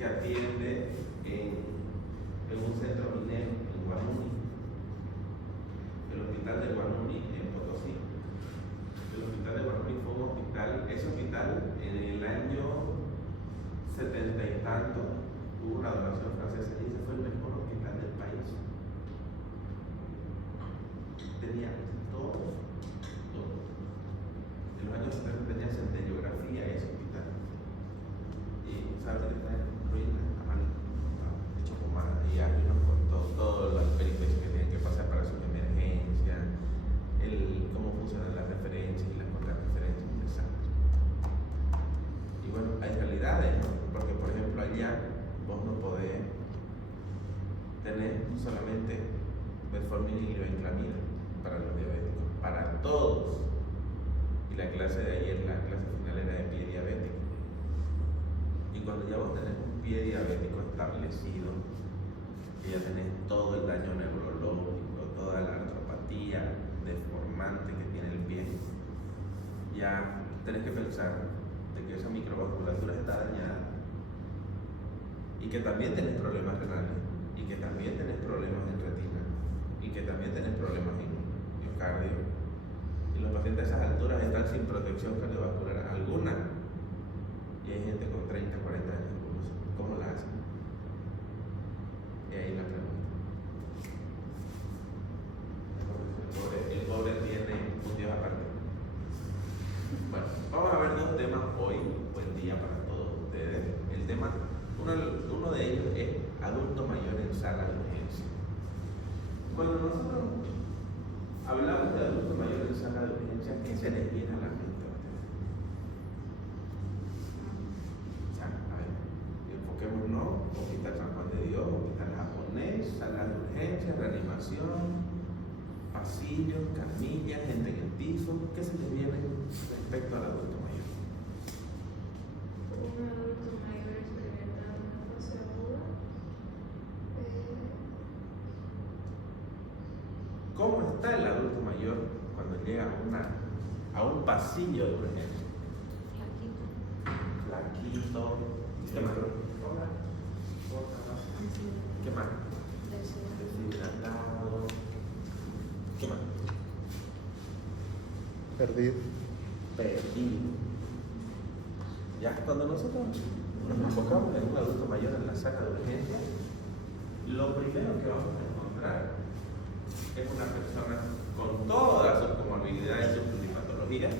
que atiende en un centro minero en Guanuni, el hospital de Guanuni en Potosí. El hospital de Guanuni fue un hospital, ese hospital en el año 70 y tanto hubo una donación francesa y ese fue el mejor hospital del país. Tenía todo. En los años 70 tenía centellografía ese hospital. Y sabes que está en ruinas, hecho pomada, y alguien nos contó todas las peripecias que tienen que pasar para su emergencia, cómo funcionan las referencias y las contrarreferencias, etc. Y bueno, hay realidades, ¿no? Porque por ejemplo allá vos no podés tener solamente metformina y glibenclamida para los diabéticos, para todos. Y la clase de ayer, la clase final era de pie diabético. Y cuando ya vos tenés un pie diabético establecido, y ya tenés todo el daño neurológico, toda la artropatía deformante que tiene el pie, ya tenés que pensar de que esa microvasculatura está dañada y que también tenés problemas renales y que también tenés problemas en retina y que también tenés problemas en miocardio. Y los pacientes a esas alturas están sin protección cardiovascular alguna. Y hay gente con 30, 40 años incluso. ¿Cómo la hacen? Y ahí la pregunta. El pobre tiene un Dios aparte. Bueno, vamos a ver dos temas hoy. Buen día para todos ustedes. El tema, uno de ellos es adulto mayor en sala de urgencia. Cuando nosotros hablamos de adulto mayor en sala de urgencia, ¿qué se les viene a la mente a ustedes? Ya, a ver, enfoquémonos: Hospital San Juan de Dios, Hospital Japonés, sala de urgencia, reanimación, pasillos, camillas, gente en el piso. ¿Qué se les viene respecto al adulto mayor? Un adulto mayor experimentando una fase aguda. ¿Cómo está el adulto mayor cuando llega a un pasillo de urgencia? Flaquito. ¿Qué más? ¿Qué más? Deshidratado. ¿Qué más? Perdido. Ya, cuando nosotros nos enfocamos en un adulto mayor en la sala de urgencia, lo primero que vamos a encontrar es una persona con todas sus comorbilidades y sus pluripatologías,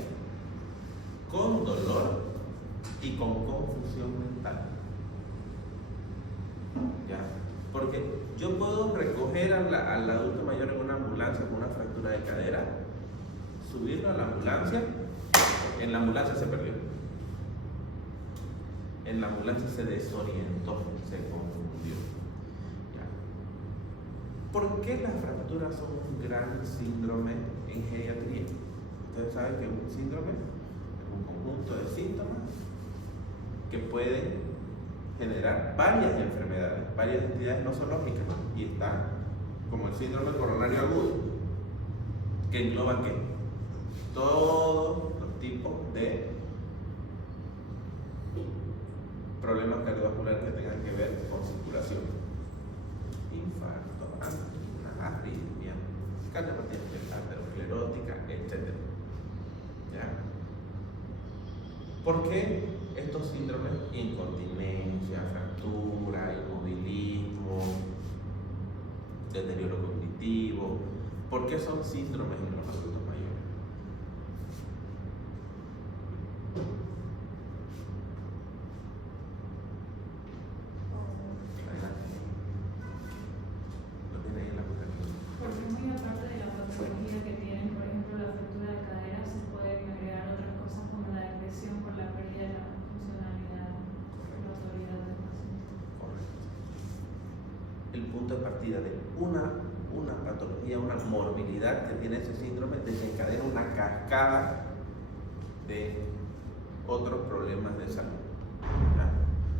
con dolor y con confusión mental. ¿Ya? Porque yo puedo recoger al adulto mayor en una ambulancia con una fractura de cadera, subirlo a la ambulancia, en la ambulancia se perdió. En la ambulancia se desorientó, se confundió. ¿Ya? ¿Por qué las fracturas son un gran síndrome en geriatría? Ustedes saben que un síndrome es un conjunto de síntomas que pueden generar varias enfermedades, varias entidades nosológicas, y está como el síndrome coronario agudo, que engloba ¿qué? Todos los tipos de problemas cardiovasculares que tengan que ver con circulación: infarto, angina, arritmia, cardiopatía aterosclerótica, etc. ¿Ya? ¿Por qué estos síndromes? Incontinencia, fractura, inmovilismo, deterioro cognitivo. ¿Por qué son síndromes en los adultos mayores? Lo tiene ahí en la boca. Porque muy aparte de la patología que tienen, por ejemplo, la fractura de cadera, se pueden agregar otras cosas como la depresión por la pérdida de la funcionalidad, la autoridad del paciente. Correcto. El punto de partida de una patología, una morbilidad que tiene ese síndrome, desencadena una cascada de otros problemas de salud. ¿Ya?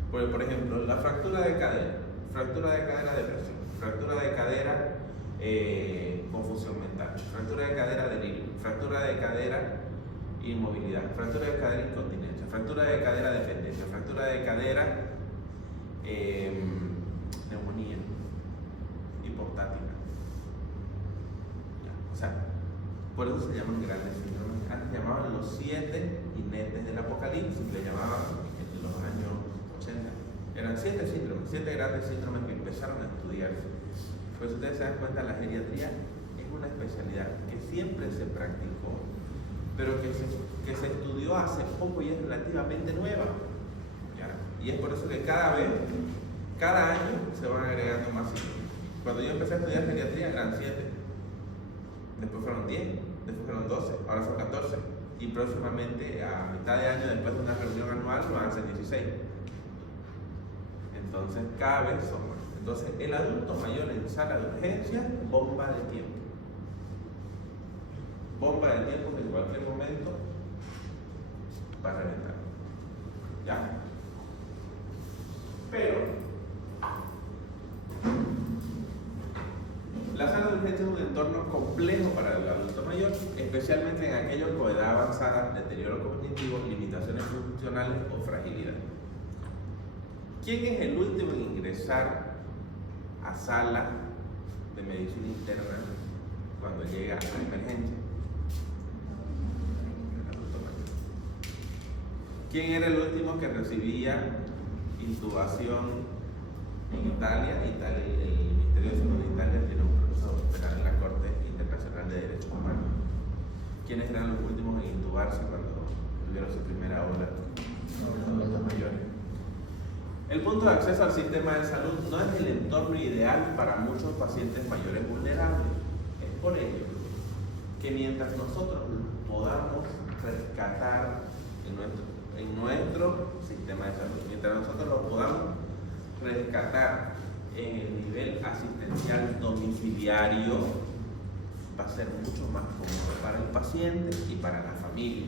Porque, por ejemplo, la fractura de cadera depresión, fractura de cadera confusión mental, fractura de cadera delirio, fractura de cadera inmovilidad, fractura de cadera incontinencia, fractura de cadera dependencia, fractura de cadera neumonía hipostática. O sea, por eso se llaman grandes síndromes. Antes se llamaban los 7 jinetes del apocalipsis, le llamaban en los años 80. Eran 7 síndromes, 7 grandes síndromes que empezaron a estudiarse. Pues ustedes se dan cuenta, la geriatría es una especialidad que siempre se practicó, pero que se estudió hace poco y es relativamente nueva. ¿Ya? Y es por eso que cada año se van agregando más síndromes. Cuando yo empecé a estudiar geriatría eran 7, después fueron 10, después fueron 12, ahora son 14 y próximamente a mitad de año, después de una reunión anual, van a ser 16. Entonces cada vez son más. Entonces el adulto mayor en sala de urgencia, bomba de tiempo. Bomba de tiempo que en cualquier momento va a reventar. ¿Ya? Pero la sala de urgencia es un entorno complejo para el adulto mayor, especialmente en aquellos con edad avanzada, deterioro cognitivo, limitaciones funcionales o fragilidad. ¿Quién es el último en ingresar a sala de medicina interna cuando llega a emergencia? El adulto mayor. ¿Quién era el último que recibía intubación en Italia? El Ministerio de Salud de Italia tiene un proceso penal en la Corte Internacional de Derechos Humanos. ¿Quiénes eran los últimos en intubarse cuando tuvieron su primera ola? Los adultos mayores. El punto de acceso al sistema de salud no es el entorno ideal para muchos pacientes mayores vulnerables. Es por ello que mientras nosotros podamos rescatar en nuestro sistema de salud, mientras nosotros lo podamos rescatar en el nivel asistencial domiciliario, va a ser mucho más cómodo para el paciente y para la familia.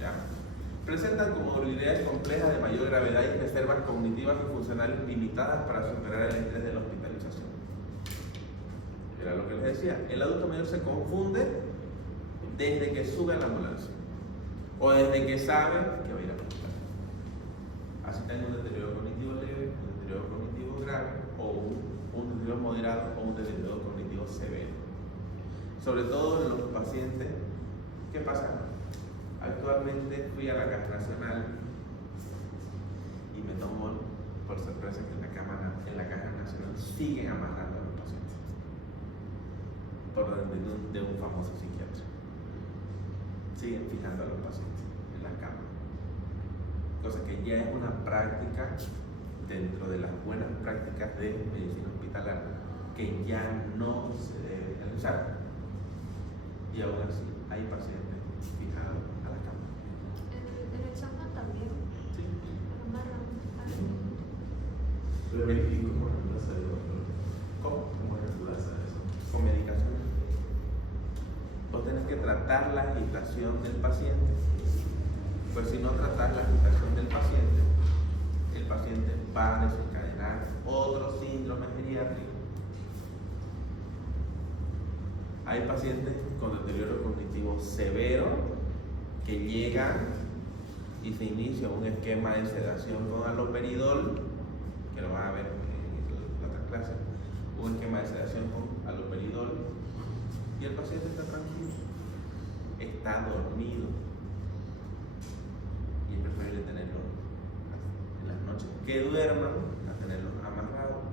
¿Ya? Presentan comorbilidades complejas de mayor gravedad y reservas cognitivas y funcionales limitadas para superar el estrés de la hospitalización. Era lo que les decía, el adulto mayor se confunde desde que sube a la ambulancia o desde que sabe que va a ir al hospital. Así tenga un deterioro cognitivo leve, un deterioro cognitivo grave o un deterioro moderado o un deterioro cognitivo severo. Sobre todo en los pacientes, ¿qué pasa? Actualmente fui a la Caja Nacional y me tomó por sorpresa que en la Caja Nacional siguen amarrando a los pacientes por orden de un famoso psiquiatra. Siguen fijando a los pacientes en la cama, cosa que ya es una práctica dentro de las buenas prácticas de medicina hospitalaria que ya no se debe realizar, y aún así hay pacientes fijados a la cama. En el Chamba también. Sí. Pero verifico cómo reemplaza el doctor. ¿Cómo? Reemplaza eso? Con medicación. Vos tenés que tratar la agitación del paciente. Pues si no tratas la agitación del paciente, el paciente va a desencadenar otro síndrome geriátrico. Hay pacientes con deterioro cognitivo severo que llegan y se inicia un esquema de sedación con haloperidol, que lo van a ver en la otra clase, un esquema de sedación con haloperidol, y el paciente está tranquilo, está dormido, y es preferible tenerlo en las noches que duerman a tenerlos amarrados.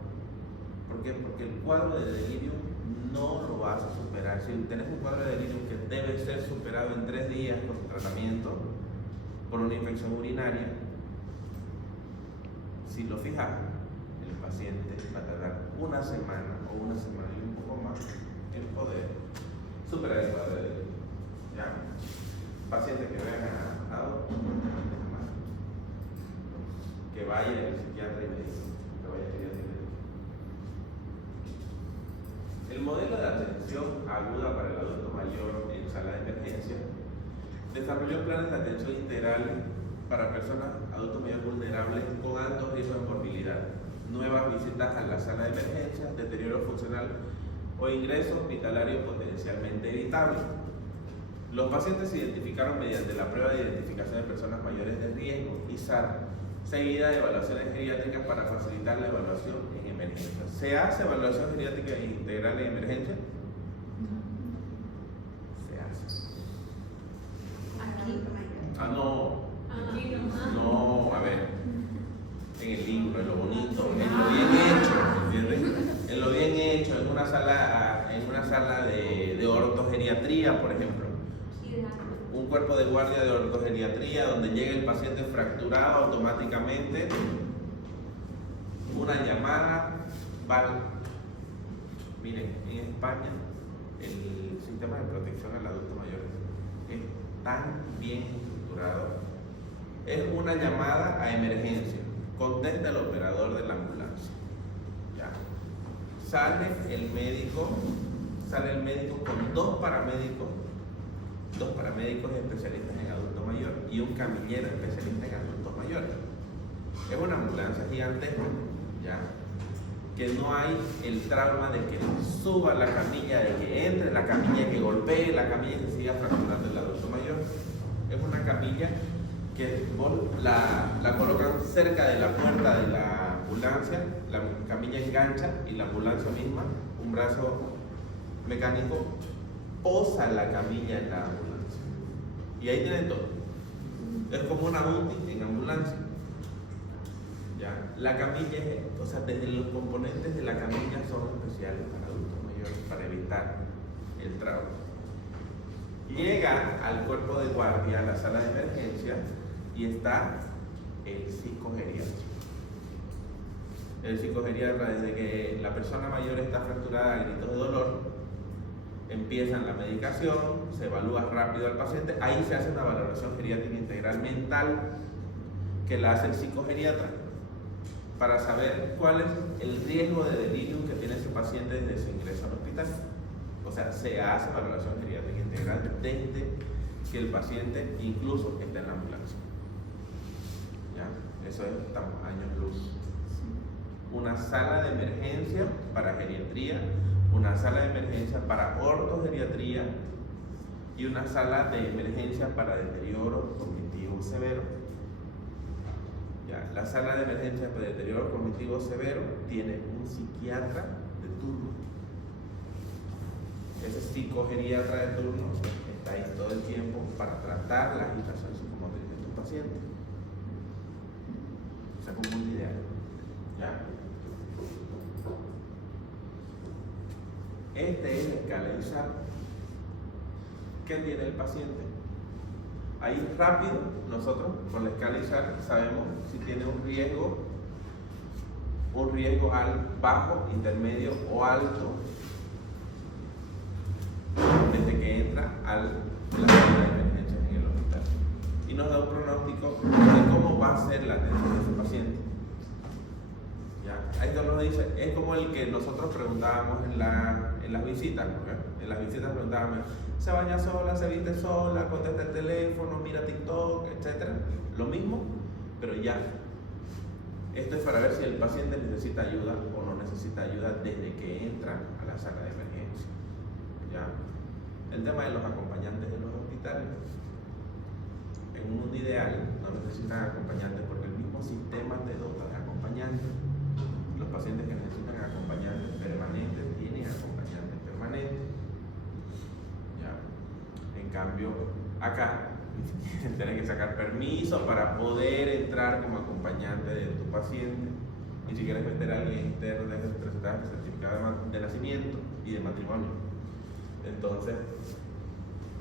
¿Por qué? Porque el cuadro de delirium no lo vas a superar. Si tenés un cuadro de delirium que debe ser superado en 3 días con tratamiento por una infección urinaria, si lo fijas, el paciente va a tardar una semana o una semana y un poco más en poder superar el cuadro de delirium. ¿Ya? Pacientes que vean amarrado, que vaya al psiquiatra y le diga que vaya a pediatría. El modelo de atención aguda para el adulto mayor en sala de emergencia desarrolló planes de atención integral para personas adultos mayores vulnerables con alto riesgo de morbilidad, nuevas visitas a la sala de emergencia, deterioro funcional o ingreso hospitalario potencialmente evitable. Los pacientes se identificaron mediante la prueba de identificación de personas mayores de riesgo, ISAR, seguida de evaluaciones geriátricas para facilitar la evaluación en emergencia. ¿Se hace evaluación geriátrica integral en emergencia? Se hace. Aquí. Ah, no. Aquí no. No, a ver. En el libro, en lo bonito, en lo bien hecho, ¿entiendes? En lo bien hecho, en una sala de ortogeriatría, por ejemplo. Un cuerpo de guardia de ortogeriatría donde llega el paciente fracturado automáticamente, una llamada, vale. Miren, en España el sistema de protección al adulto mayor es tan bien estructurado. Es una llamada a emergencia, contesta el operador de la ambulancia. ¿Ya? Sale el médico con dos paramédicos especialistas en adulto mayor y un camillero especialista en adultos mayores. Es una ambulancia gigantesca, ¿ya? Que no hay el trauma de que suba la camilla, de que entre la camilla, que golpee la camilla y se siga fracturando el adulto mayor. Es una camilla que la colocan cerca de la puerta de la ambulancia, la camilla engancha y la ambulancia misma, un brazo mecánico, posa la camilla en la ambulancia. Y ahí tienen todo. Es como una UTI en ambulancia. ¿Ya? La camilla, o sea, desde los componentes de la camilla son especiales para adultos mayores, para evitar el trauma. Llega al cuerpo de guardia, a la sala de emergencia, y está el psicogeriatra. El psicogeriatra, desde que la persona mayor está fracturada a gritos de dolor, empiezan la medicación, se evalúa rápido al paciente, ahí se hace una valoración geriátrica integral mental que la hace el psicogeriatra para saber cuál es el riesgo de delirium que tiene ese paciente desde su ingreso al hospital. O sea, se hace valoración geriátrica integral desde que el paciente incluso está en la ambulancia. ¿Ya? Eso es, estamos años luz. Una sala de emergencia para geriatría, una sala de emergencia para ortogeriatría y una sala de emergencia para deterioro cognitivo severo. Ya, la sala de emergencia para deterioro cognitivo severo tiene un psiquiatra de turno. Ese psicogeriatra de turno está ahí todo el tiempo para tratar la agitación psicomotriz de tu paciente. O sea, como un ideal. ¿Ya? Este es la escala de ISAR. ¿Qué tiene el paciente? Ahí rápido, nosotros con la escala ISAR sabemos si tiene un riesgo bajo, intermedio o alto desde que entra a la sala de emergencias en el hospital. Y nos da un pronóstico de cómo va a ser la atención de ese paciente. ¿Ya? Esto nos dice, es como el que nosotros preguntábamos en las visitas, ¿no? En las visitas preguntábamos, ¿se baña sola, se viste sola, contesta el teléfono, mira TikTok, etcétera? Lo mismo, pero ya. Esto es para ver si el paciente necesita ayuda o no necesita ayuda desde que entra a la sala de emergencia. ¿Ya? El tema de los acompañantes de los hospitales. En un mundo ideal no necesitan acompañantes porque el mismo sistema te dota de acompañantes. Los pacientes que necesitan acompañantes permanentes tienen acompañantes permanentes. ¿Ya? En cambio, acá tienes que sacar permiso para poder entrar como acompañante de tu paciente. Y si quieres meter a alguien externo, tienes que presentar el certificado de nacimiento y de matrimonio. Entonces,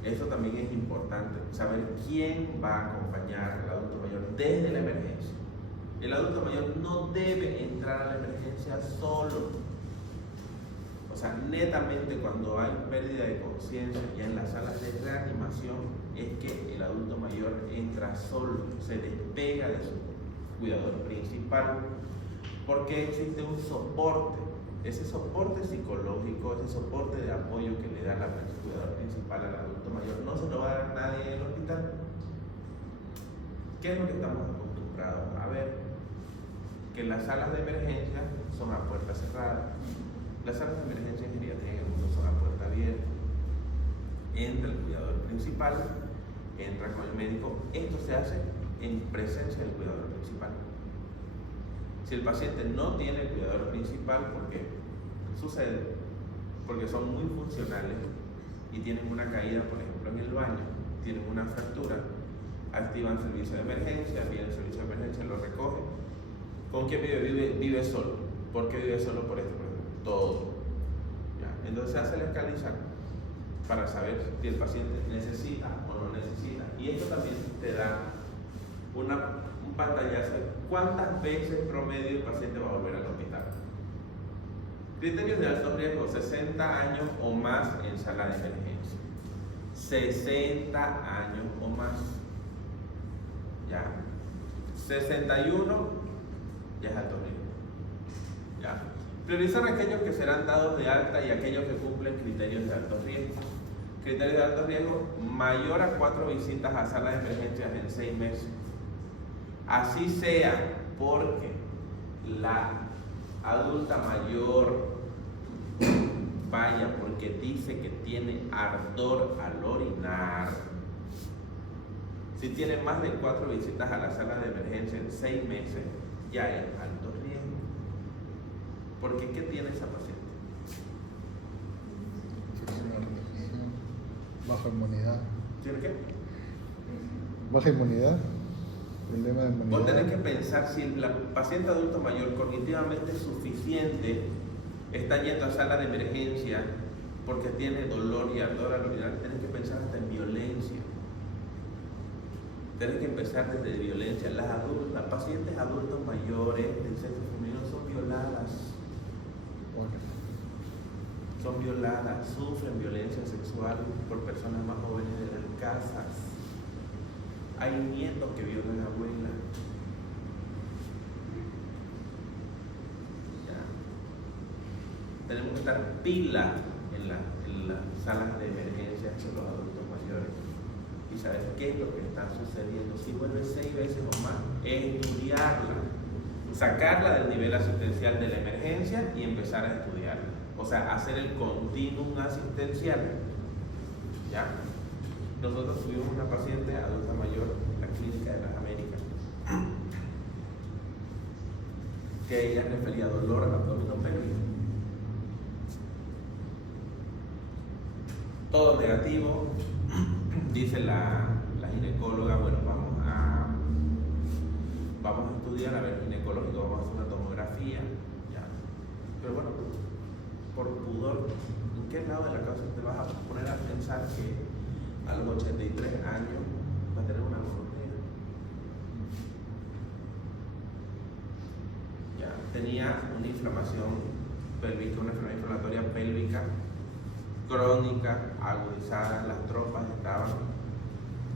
eso también es importante, saber quién va a acompañar al adulto mayor desde la emergencia. El adulto mayor no debe entrar a la emergencia solo. O sea, netamente cuando hay pérdida de conciencia ya en las salas de reanimación, es que el adulto mayor entra solo, se despega de su cuidador principal, porque existe un soporte. Ese soporte psicológico, ese soporte de apoyo que le da el cuidador principal al adulto mayor, no se lo va a dar nadie en el hospital. ¿Qué es lo que estamos acostumbrados a ver? Que las salas de emergencia son a puerta cerrada. Las salas de emergencia en geriatría en el mundo son a puerta abierta. Entra el cuidador principal, entra con el médico. Esto se hace en presencia del cuidador principal. Si el paciente no tiene cuidador principal, porque sucede, porque son muy funcionales y tienen una caída, por ejemplo, en el baño, tienen una fractura, activan servicio de emergencia, viene el servicio de emergencia, lo recoge. ¿Con quién vive? Vive solo. ¿Por qué vive solo? Por esto, por ejemplo. Todo. ¿Ya? Entonces se hace la escala para saber si el paciente necesita o no necesita. Y esto también te da un pantallazo de cuántas veces promedio el paciente va a volver al hospital. Criterios de alto riesgo: 60 años o más en sala de emergencia. 60 años o más. Ya. 61 ya es alto riesgo. Ya. Priorizar aquellos que serán dados de alta y aquellos que cumplen criterios de alto riesgo. Criterios de alto riesgo: mayor a 4 visitas a sala de emergencias en 6 meses. Así sea porque la adulta mayor vaya porque dice que tiene ardor al orinar. Si tiene más de 4 visitas a la sala de emergencia en 6 meses, ya es alto riesgo. Porque ¿qué tiene esa paciente? Baja inmunidad. ¿Tiene qué? Baja inmunidad. Problema de inmunidad. Vos tenés que pensar si la paciente adulto mayor cognitivamente suficiente está yendo a sala de emergencia porque tiene dolor y ardor al orinar. Tenés que pensar hasta en violencia. Tenés que empezar desde violencia. Las pacientes adultos mayores del sexo femenino son violadas. Son violadas, sufren violencia sexual por personas más jóvenes de las casas. Hay nietos que violan a la abuela. Ya. Tenemos que estar pila en las salas de emergencia de los adultos mayores y saber qué es lo que está sucediendo. Si vuelve 6 veces o más, estudiarla, sacarla del nivel asistencial de la emergencia y empezar a estudiarla. O sea, hacer el continuum asistencial. ¿Ya? Nosotros tuvimos una paciente adulta mayor en la Clínica de las Américas que ella refería dolor al abdominopélvico. Todo negativo. Dice la ginecóloga: bueno, vamos a estudiar, a ver, ginecológico, vamos a hacer una tomografía. ¿Ya? Pero bueno, por pudor, ¿en qué lado de la casa te vas a poner a pensar que a los 83 años va a tener una gonorrea? Ya, tenía una inflamación pélvica, una enfermedad inflamatoria pélvica crónica, agudizada, las trompas estaban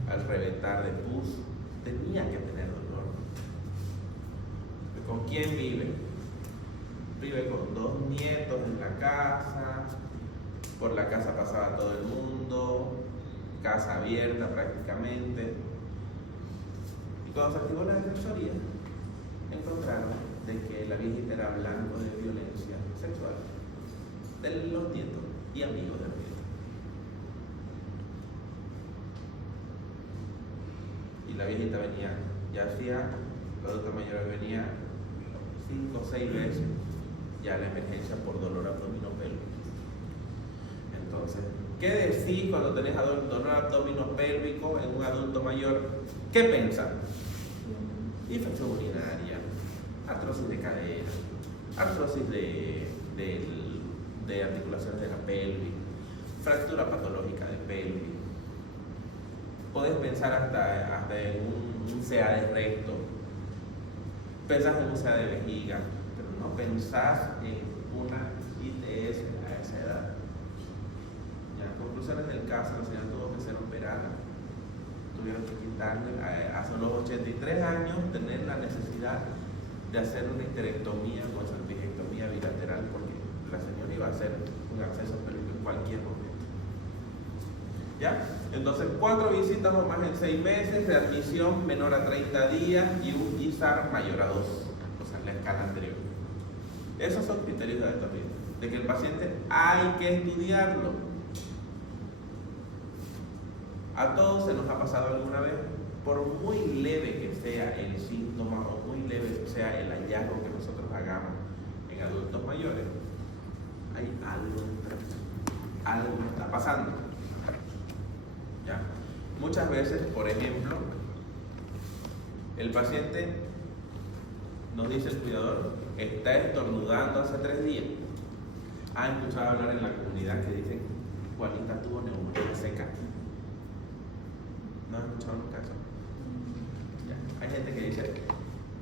al reventar de pus, tenía que tener dolor. ¿Con quién vive? Vive con 2 nietos en la casa, por la casa pasaba todo el mundo, casa abierta prácticamente. Y cuando se activó la defensoría, encontraron de que la viejita era blanco de violencia sexual de los nietos y amigos de los nietos. Y la viejita venía, ya hacía, la adulta mayor venía 5 o 6 veces ya a la emergencia por dolor abdominopélvico. Entonces, ¿qué decís cuando tenés dolor abdominopélvico en un adulto mayor? ¿Qué pensás? Infección urinaria, artrosis de cadera, artrosis de articulaciones de la pelvis, fractura patológica de pelvis. Podés pensar hasta en un CA de recto, pensás en un CA de vejiga, pero no pensás en una ITS a esa edad. Ya, conclusiones del caso: la señora tuvo que ser operada, tuvieron que quitarle hasta los 83 años tener la necesidad de hacer una histerectomía con salpingectomía bilateral, porque la señora iba a hacer un acceso pélvico en cualquier momento. ¿Ya? Entonces, 4 visitas o más en 6 meses, readmisión menor a 30 días y un ISAR mayor a 2, o sea, la escala anterior. Esos son criterios de alto riesgo, de que el paciente hay que estudiarlo. A todos se nos ha pasado alguna vez, por muy leve que sea el síntoma o muy leve que sea el hallazgo que nosotros hay algo detrás. Algo está pasando. ¿Ya? Muchas veces, por ejemplo, el paciente, nos dice el cuidador, está estornudando hace 3 días. ¿Han escuchado hablar en la comunidad que dicen, Juanita tuvo neumonía seca? ¿No han escuchado nunca eso? Ya. Hay gente que dice,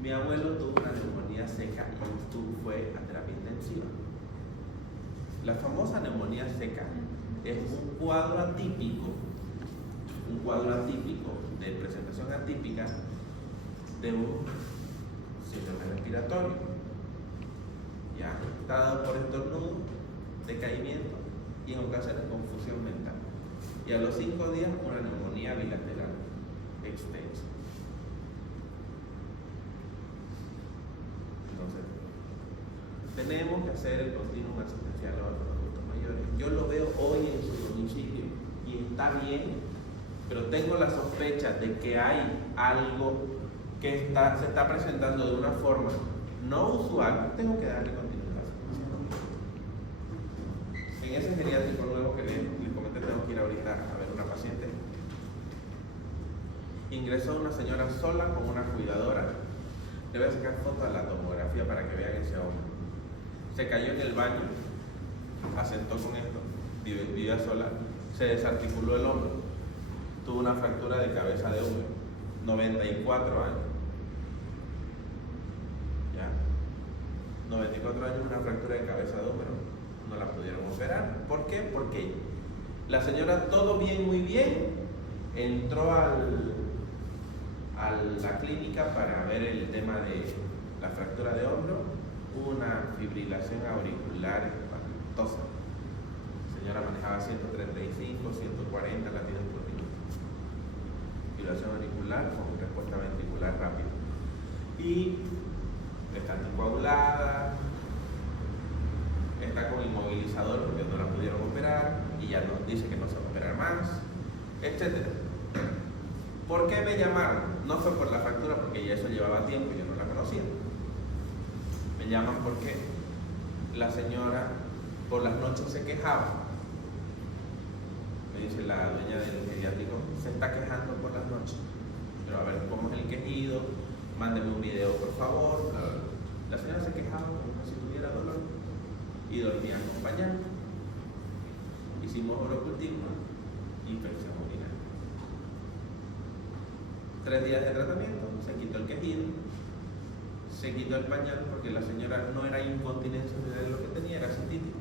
mi abuelo tuvo una neumonía seca y fue a terapia intensiva. La famosa neumonía seca es un cuadro atípico de presentación atípica de un síndrome respiratorio. Ya, está dado por estornudo, decaimiento y en ocasiones confusión mental. Y a los 5 días una neumonía bilateral extensa. Entonces, tenemos que hacer el continuum asistencial a los adultos mayores. Yo lo veo hoy en su domicilio y está bien, pero tengo la sospecha de que hay algo que se está presentando de una forma no usual. Tengo que darle continuidad. En ese geriátrico nuevo que les comenté, tengo que ir ahorita a ver una paciente. Ingresó una señora sola con una cuidadora. Le voy a sacar foto a la tomografía para que vean ese hombre. Se cayó en el baño, asentó con esto, vivía sola, se desarticuló el hombro, tuvo una fractura de cabeza de húmero, 94 años. ¿Ya? 94 años, una fractura de cabeza de húmero, no la pudieron operar. ¿Por qué? Porque la señora, todo bien, muy bien, entró a la clínica para ver el tema de la fractura de hombro, una fibrilación auricular espantosa. La señora manejaba 135, 140 latidos por minuto. Fibrilación auricular con respuesta ventricular rápida. Y está anticoagulada, está con inmovilizador porque no la pudieron operar y ya nos dice que no se va a operar más, etc. ¿Por qué me llamaron? No fue por la fractura, porque ya eso llevaba tiempo y yo no la conocía. Me llaman porque la señora por las noches se quejaba. Me dice la dueña del geriátrico, se está quejando por las noches. Pero a ver cómo es el quejido, mándeme un video por favor. La señora se quejaba como si tuviera dolor y dormía con pañal. Hicimos orocultismo, infección urinaria. 3 días de tratamiento, se quitó el quejido, se quitó el pañal porque la señora no era incontinencia de lo que tenía, era cistitis.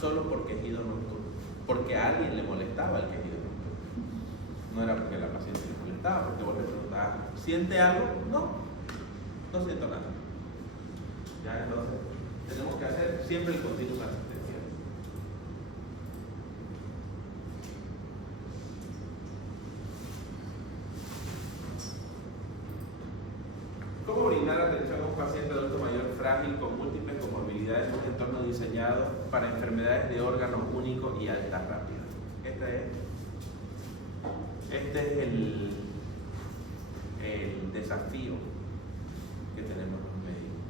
Solo por quejido nocturno, porque a alguien le molestaba el quejido nocturno. No era porque la paciente le molestaba, porque vos le preguntabas, ¿siente algo? No siento nada. Ya, entonces, tenemos que hacer siempre el continuum asistencial. ¿Cómo brindar atención a un paciente adulto mayor frágil con múltiples comorbilidades en un entorno diseñado para enfermedades de órgano único y alta rápida? Este es el desafío que tenemos los médicos.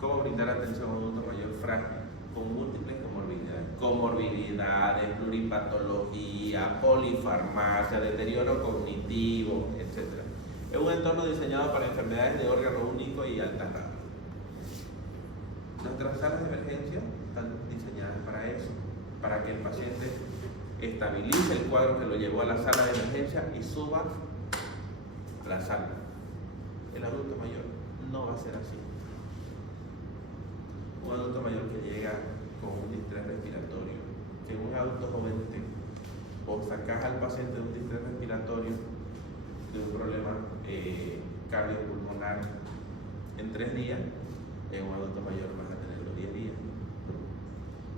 ¿Cómo brindar atención a un adulto mayor frágil con múltiples comorbilidades? Comorbilidades, pluripatología, polifarmacia, deterioro cognitivo, etc. Es un entorno diseñado para enfermedades de órgano único y alta rápida. Nuestras salas de emergencia están diseñadas para eso, para que el paciente estabilice el cuadro que lo llevó a la sala de emergencia y suba a la sala. El adulto mayor no va a ser así. Un adulto mayor que llega con un distrés respiratorio, que un adulto joven o sacas al paciente de un distrés respiratorio, de un problema cardiopulmonar en 3 días, en un adulto mayor vas a tener los 10 días.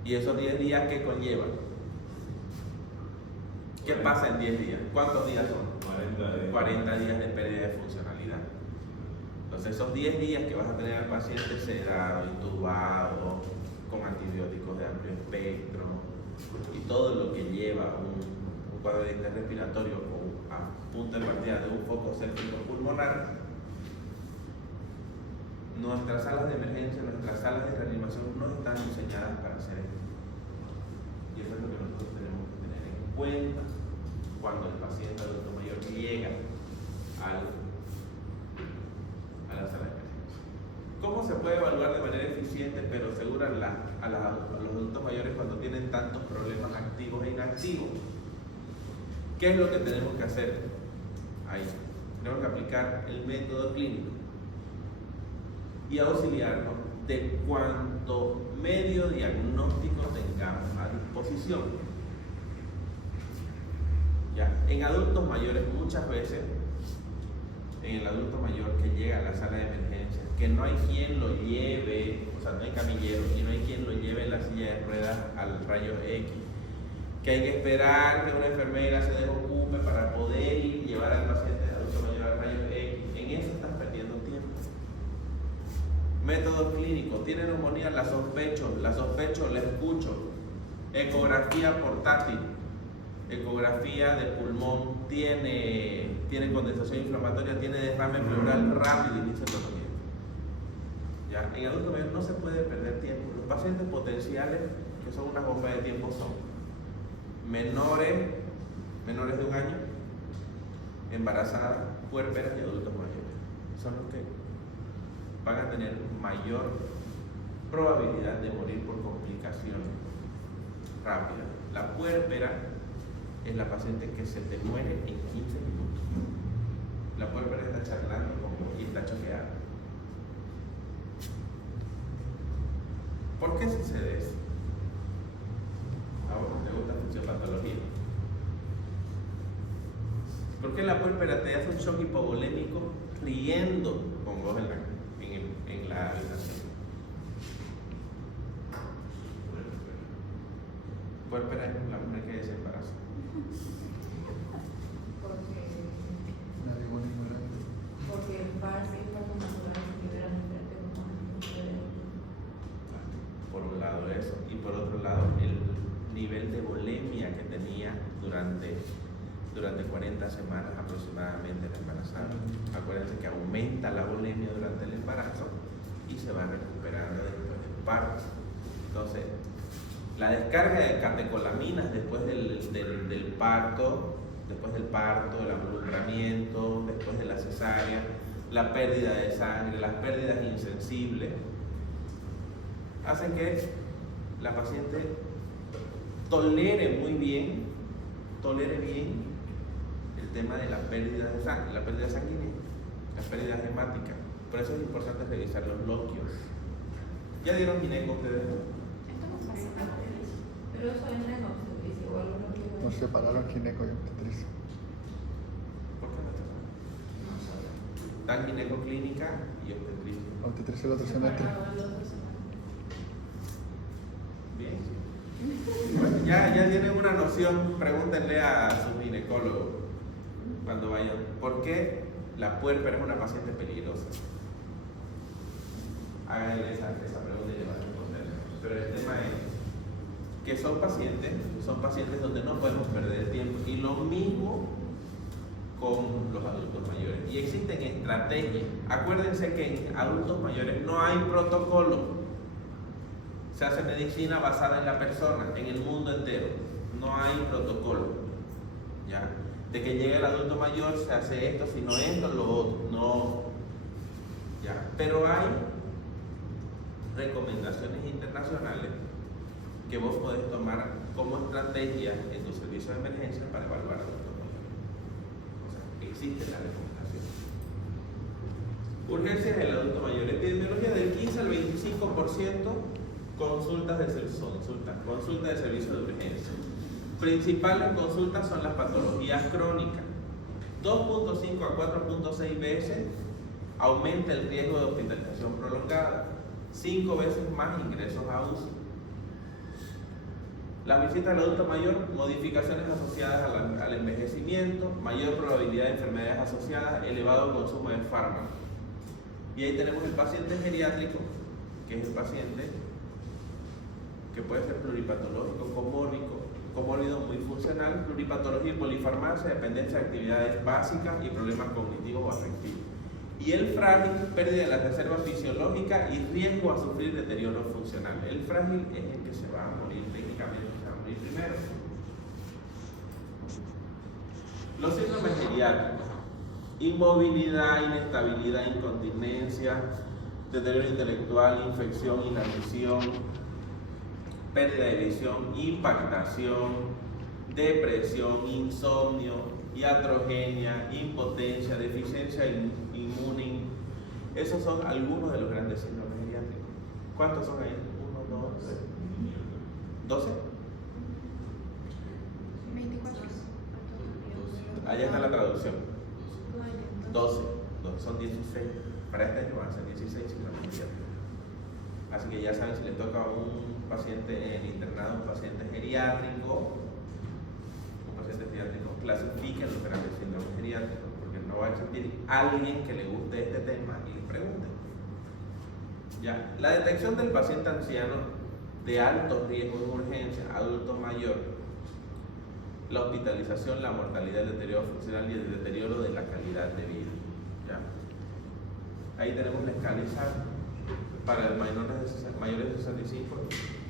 ¿Y esos 10 días qué conllevan? ¿Qué pasa en 10 días? ¿Cuántos días son? 40 días de pérdida de funcionalidad. Entonces esos 10 días que vas a tener al paciente sedado, intubado, con antibióticos de amplio espectro y todo lo que lleva un cuadro de distrés respiratorio o a punto de partida de un foco séptico pulmonar, Nuestras salas de emergencia, nuestras salas de reanimación no están diseñadas para hacer esto. Y eso es lo que nosotros tenemos que tener en cuenta cuando el paciente adulto mayor llega a la sala de emergencia. ¿Cómo se puede evaluar de manera eficiente pero segura a los adultos mayores cuando tienen tantos problemas activos e inactivos? ¿Qué es lo que tenemos que hacer ahí? Tenemos que aplicar el método clínico y auxiliarnos de cuanto medio diagnóstico tengamos a disposición. Ya, en adultos mayores muchas veces, en el adulto mayor que llega a la sala de emergencia, que no hay quien lo lleve, o sea, no hay camillero y no hay quien lo lleve en la silla de ruedas al rayo X, que hay que esperar que una enfermera se desocupe para poder ir y llevar al paciente adulto mayor al rayo X. En eso estás perdiendo tiempo. Método clínico, tiene neumonía, la sospecho, la escucho. Ecografía portátil, ecografía de pulmón, tiene condensación inflamatoria, tiene derrame pleural rápido, inicio de tratamiento. Ya, en adultos mayores no se puede perder tiempo. Los pacientes potenciales, que son una bomba de tiempo, son menores de 1 año, embarazadas, puérperas y adultos mayores. Son los que van a tener mayor probabilidad de morir por complicaciones rápidas. La puérpera es la paciente que se te muere en 15 minutos. La puérpera está charlando con vos y está choqueada. ¿Por qué sucede eso? A vos te gusta la fisiopatología. ¿Por qué la puérpera te hace un shock hipovolémico riendo con vos en la habitación? Puérpera es la mujer que desembaraza. Porque el par sí está con naturaleza liberal diferente. Por un lado eso, y por otro lado el nivel de volemia que tenía durante 40 semanas aproximadamente la embarazada. Acuérdense que aumenta la volemia durante el embarazo y se va recuperando después del parto. Entonces, la descarga de catecolaminas después del parto, el involucramiento, después de la cesárea, la pérdida de sangre, las pérdidas insensibles, hacen que la paciente tolere bien el tema de la pérdida de sangre, la pérdida sanguínea, las pérdidas hemáticas. Por eso es importante revisar los loquios. ¿Ya dieron gineco ustedes? Pero eso entra en obstetricia o algo que Nos separaron gineco y obstetricia. ¿Por qué no está? Dan ginecoclínica y obstetricia. Obstetricia el otro semestre. Bien. Bueno, ya tienen una noción, pregúntenle a su ginecólogo cuando vayan. ¿Por qué la puérpera es una paciente peligrosa? Háganle esa pregunta y le van a responder. Pero el tema es que son pacientes donde no podemos perder tiempo. Y lo mismo con los adultos mayores. Y existen estrategias. Acuérdense que en adultos mayores no hay protocolo. Se hace medicina basada en la persona, en el mundo entero. No hay protocolo. ¿Ya? De que llegue el adulto mayor, se hace esto, si no esto, lo otro. No. ¿Ya? Pero hay recomendaciones internacionales que vos podés tomar como estrategia en tu servicio de emergencia para evaluar a adultos mayores. O sea, existe la recomendación. Urgencias del adulto mayor. Epidemiología del 15 al 25%. Consultas de servicio de urgencia. Principales consultas son las patologías crónicas. 2.5 a 4.6 veces aumenta el riesgo de hospitalización prolongada. 5 veces más ingresos a UCI. La visita al adulto mayor, modificaciones asociadas al envejecimiento, mayor probabilidad de enfermedades asociadas, elevado consumo de fármacos. Y ahí tenemos el paciente geriátrico, que es el paciente que puede ser pluripatológico, comórbido muy funcional, pluripatología y polifarmacia, dependencia de actividades básicas y problemas cognitivos o afectivos. Y el frágil, pérdida de la reserva fisiológica y riesgo a sufrir deterioro funcional. El frágil es el que se va a morir, técnicamente se va a morir primero. Los síndromes geriátricos: inmovilidad, inestabilidad, incontinencia, deterioro intelectual, infección, inanición, pérdida de visión, impactación, depresión, insomnio, iatrogenia, impotencia, deficiencia inmune. Esos son algunos de los grandes síndromes geriátricos. ¿Cuántos son ahí? 1, 2, 3, 12. 24. Allá está la traducción. 12. Son 16. Para este año van a ser 16 síndromes geriátricos. Así que ya saben, si les toca a un paciente en internado, un paciente geriátrico, clasifiquen los grandes síndromes geriátricos, porque no va a existir alguien que le guste este tema y le pregunte. Ya, la detección del paciente anciano de alto riesgo de urgencia, adulto mayor, la hospitalización, la mortalidad, el deterioro funcional y el deterioro de la calidad de vida. ¿Ya? Ahí tenemos la escala ISAR para mayores de 65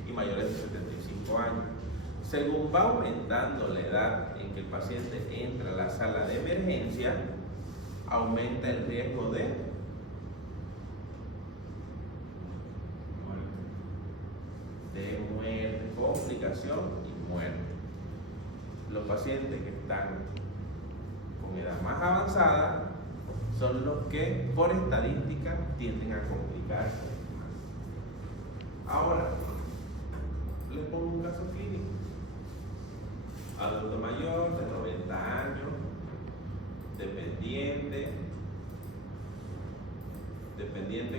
y mayores de 75 años. Según va aumentando la edad en que el paciente entra a la sala de emergencia, aumenta el riesgo de muerte, complicación y muerte. Los pacientes que están con edad más avanzada son los que, por estadística, tienden a complicarse más. Ahora, les pongo un caso clínico. Adulto mayor de 90 años, dependiente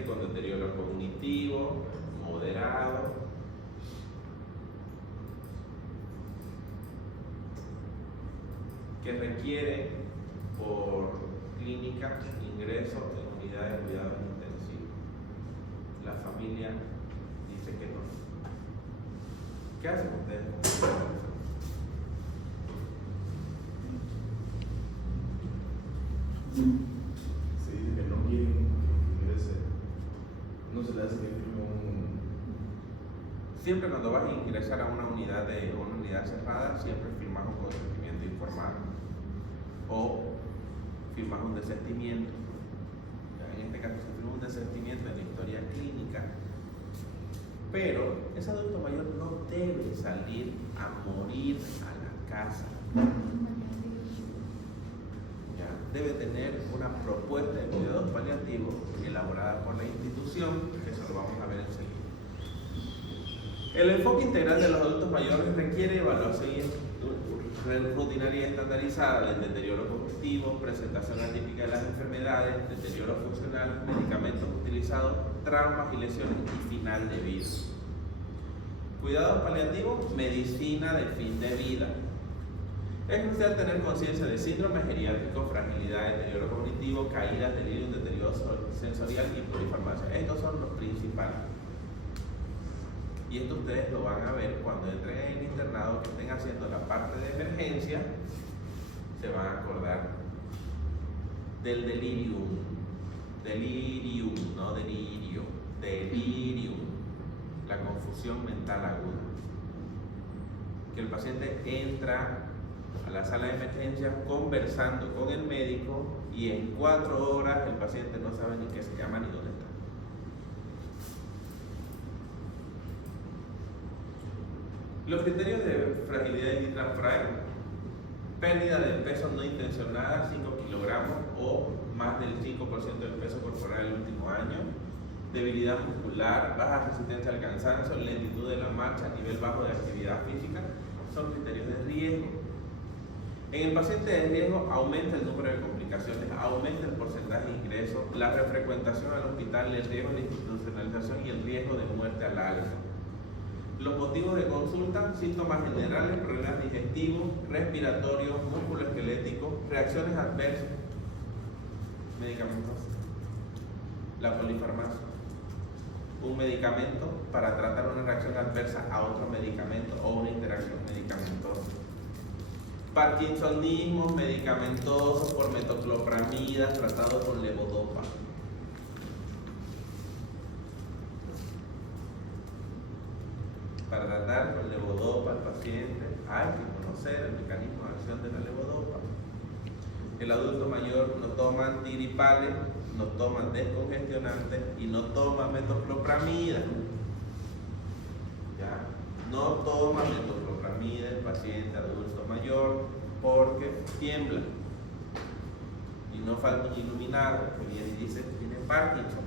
con deterioro cognitivo, moderado, que requiere por clínica ingreso en unidad de cuidados intensivos. La familia dice que no. ¿Qué hacen ustedes? Se dice que no quieren que ingrese, no se le hace que firme un... Siempre cuando vas a ingresar a una unidad cerrada, siempre firmas un consentimiento informado o firmas un desistimiento. En este caso se firma un desistimiento en la historia clínica, pero ese adulto mayor no debe salir a morir a la casa. Debe tener una propuesta de cuidados paliativos elaborada por la institución, que eso lo vamos a ver enseguida. El enfoque integral de los adultos mayores requiere evaluación rutinaria y estandarizada del deterioro cognitivo, presentación atípica de las enfermedades, deterioro funcional, medicamentos utilizados, traumas y lesiones y final de vida. Cuidados paliativos, medicina de fin de vida. Es crucial tener conciencia de síndrome geriátrico, fragilidad, deterioro cognitivo, caídas, delirium, deterioro sensorial y polifarmacia. Estos son los principales. Y esto ustedes lo van a ver cuando entren en el internado, que estén haciendo la parte de emergencia, se van a acordar del delirium. Delirium, no delirio. Delirium. La confusión mental aguda. Que el paciente entra a la sala de emergencia conversando con el médico y en 4 horas el paciente no sabe ni qué se llama ni dónde está. Los criterios de fragilidad y Ditran-Frey: pérdida de peso no intencionada, 5 kilogramos o más del 5% del peso corporal el último año, debilidad muscular, baja resistencia al cansancio, lentitud de la marcha, nivel bajo de actividad física, son criterios de riesgo. En el paciente de riesgo aumenta el número de complicaciones, aumenta el porcentaje de ingreso, la refrecuentación al hospital, el riesgo de institucionalización y el riesgo de muerte al alza. Los motivos de consulta: síntomas generales, problemas digestivos, respiratorios, musculoesqueléticos, reacciones adversas, medicamentos, la polifarmacia, un medicamento para tratar una reacción adversa a otro medicamento o una interacción medicamentosa. Parkinsonismo medicamentoso por metoclopramida tratado con levodopa. Para tratar con levodopa al paciente hay que conocer el mecanismo de acción de la levodopa. El adulto mayor no toma antigripales, no toma descongestionantes y no toma metoclopramida. ¿Ya? No toma metoclopramida el paciente adulto mayor porque tiembla. Y no falta un iluminado que viene y dice que tiene Parkinson.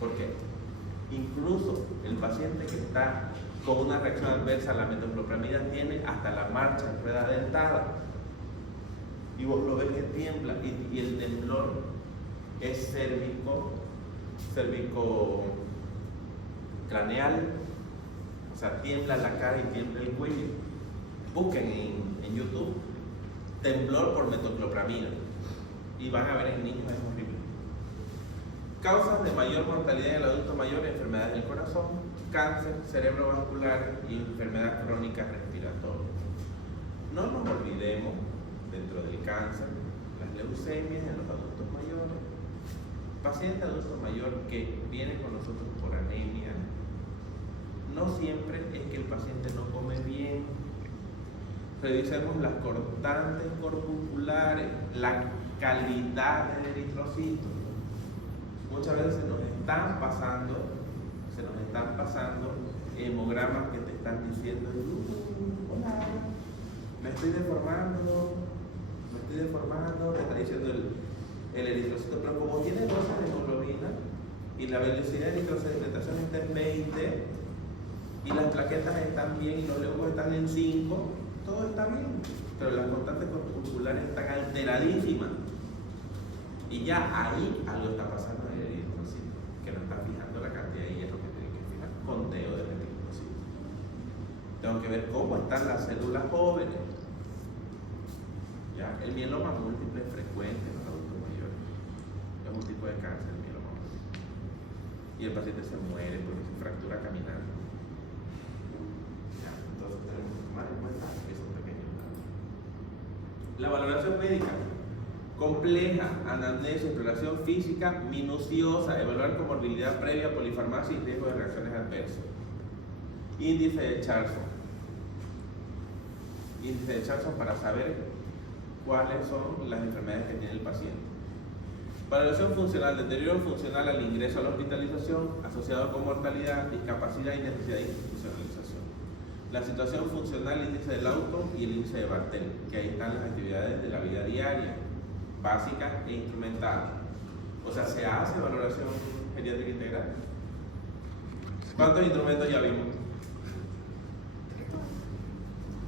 ¿Por qué? Incluso el paciente que está con una reacción adversa a la metoclopramida tiene hasta la marcha en rueda dentada. Y vos lo ves que tiembla y el temblor es cérvico craneal, o sea, tiembla la cara y tiembla el cuello. Busquen en YouTube temblor por metoclopramida y van a ver en niños es horrible. Causas de mayor mortalidad en el adulto mayor: enfermedades del corazón, cáncer cerebrovascular y enfermedades crónicas respiratorias. No nos olvidemos, dentro del cáncer, las leucemias en los adultos mayores. Paciente adulto mayor que viene con nosotros por anemia, no siempre es que el paciente no come bien. Revisemos las cortantes corpusculares, la calidad del eritrocito. Muchas veces se nos están pasando hemogramas que te están diciendo: hola, me estoy deformando, te está diciendo el eritrocito, pero como tiene 12 de hemoglobina y la velocidad de eritrocitación está en 20 y las plaquetas están bien y los leucos están en 5, todo está bien, pero las constantes corpusculares están alteradísimas y ya ahí algo está pasando en el eritrocito, que no está fijando la cantidad de hierro que tiene que fijar. Conteo del eritrocito. Tengo que ver cómo están las células jóvenes. ¿Ya? El mieloma múltiple es frecuente en los adultos mayores. Es un tipo de cáncer, el mieloma múltiple. Y el paciente se muere porque se fractura caminando. ¿Ya? Entonces tenemos que tomar en cuenta esos pequeños datos. La valoración médica: compleja, anamnesis, exploración física minuciosa, evaluar comorbilidad previa, polifarmacia y riesgo de reacciones adversas. Índice de Charlson. Índice de Charlson para saber cuáles son las enfermedades que tiene el paciente. Valoración funcional: deterioro funcional al ingreso a la hospitalización, asociado con mortalidad, discapacidad y necesidad de institucionalización. La situación funcional: índice del auto y el índice de Bartel, que ahí están las actividades de la vida diaria, básicas e instrumentales. O sea, se hace valoración geriátrica integral. ¿Cuántos instrumentos ya vimos?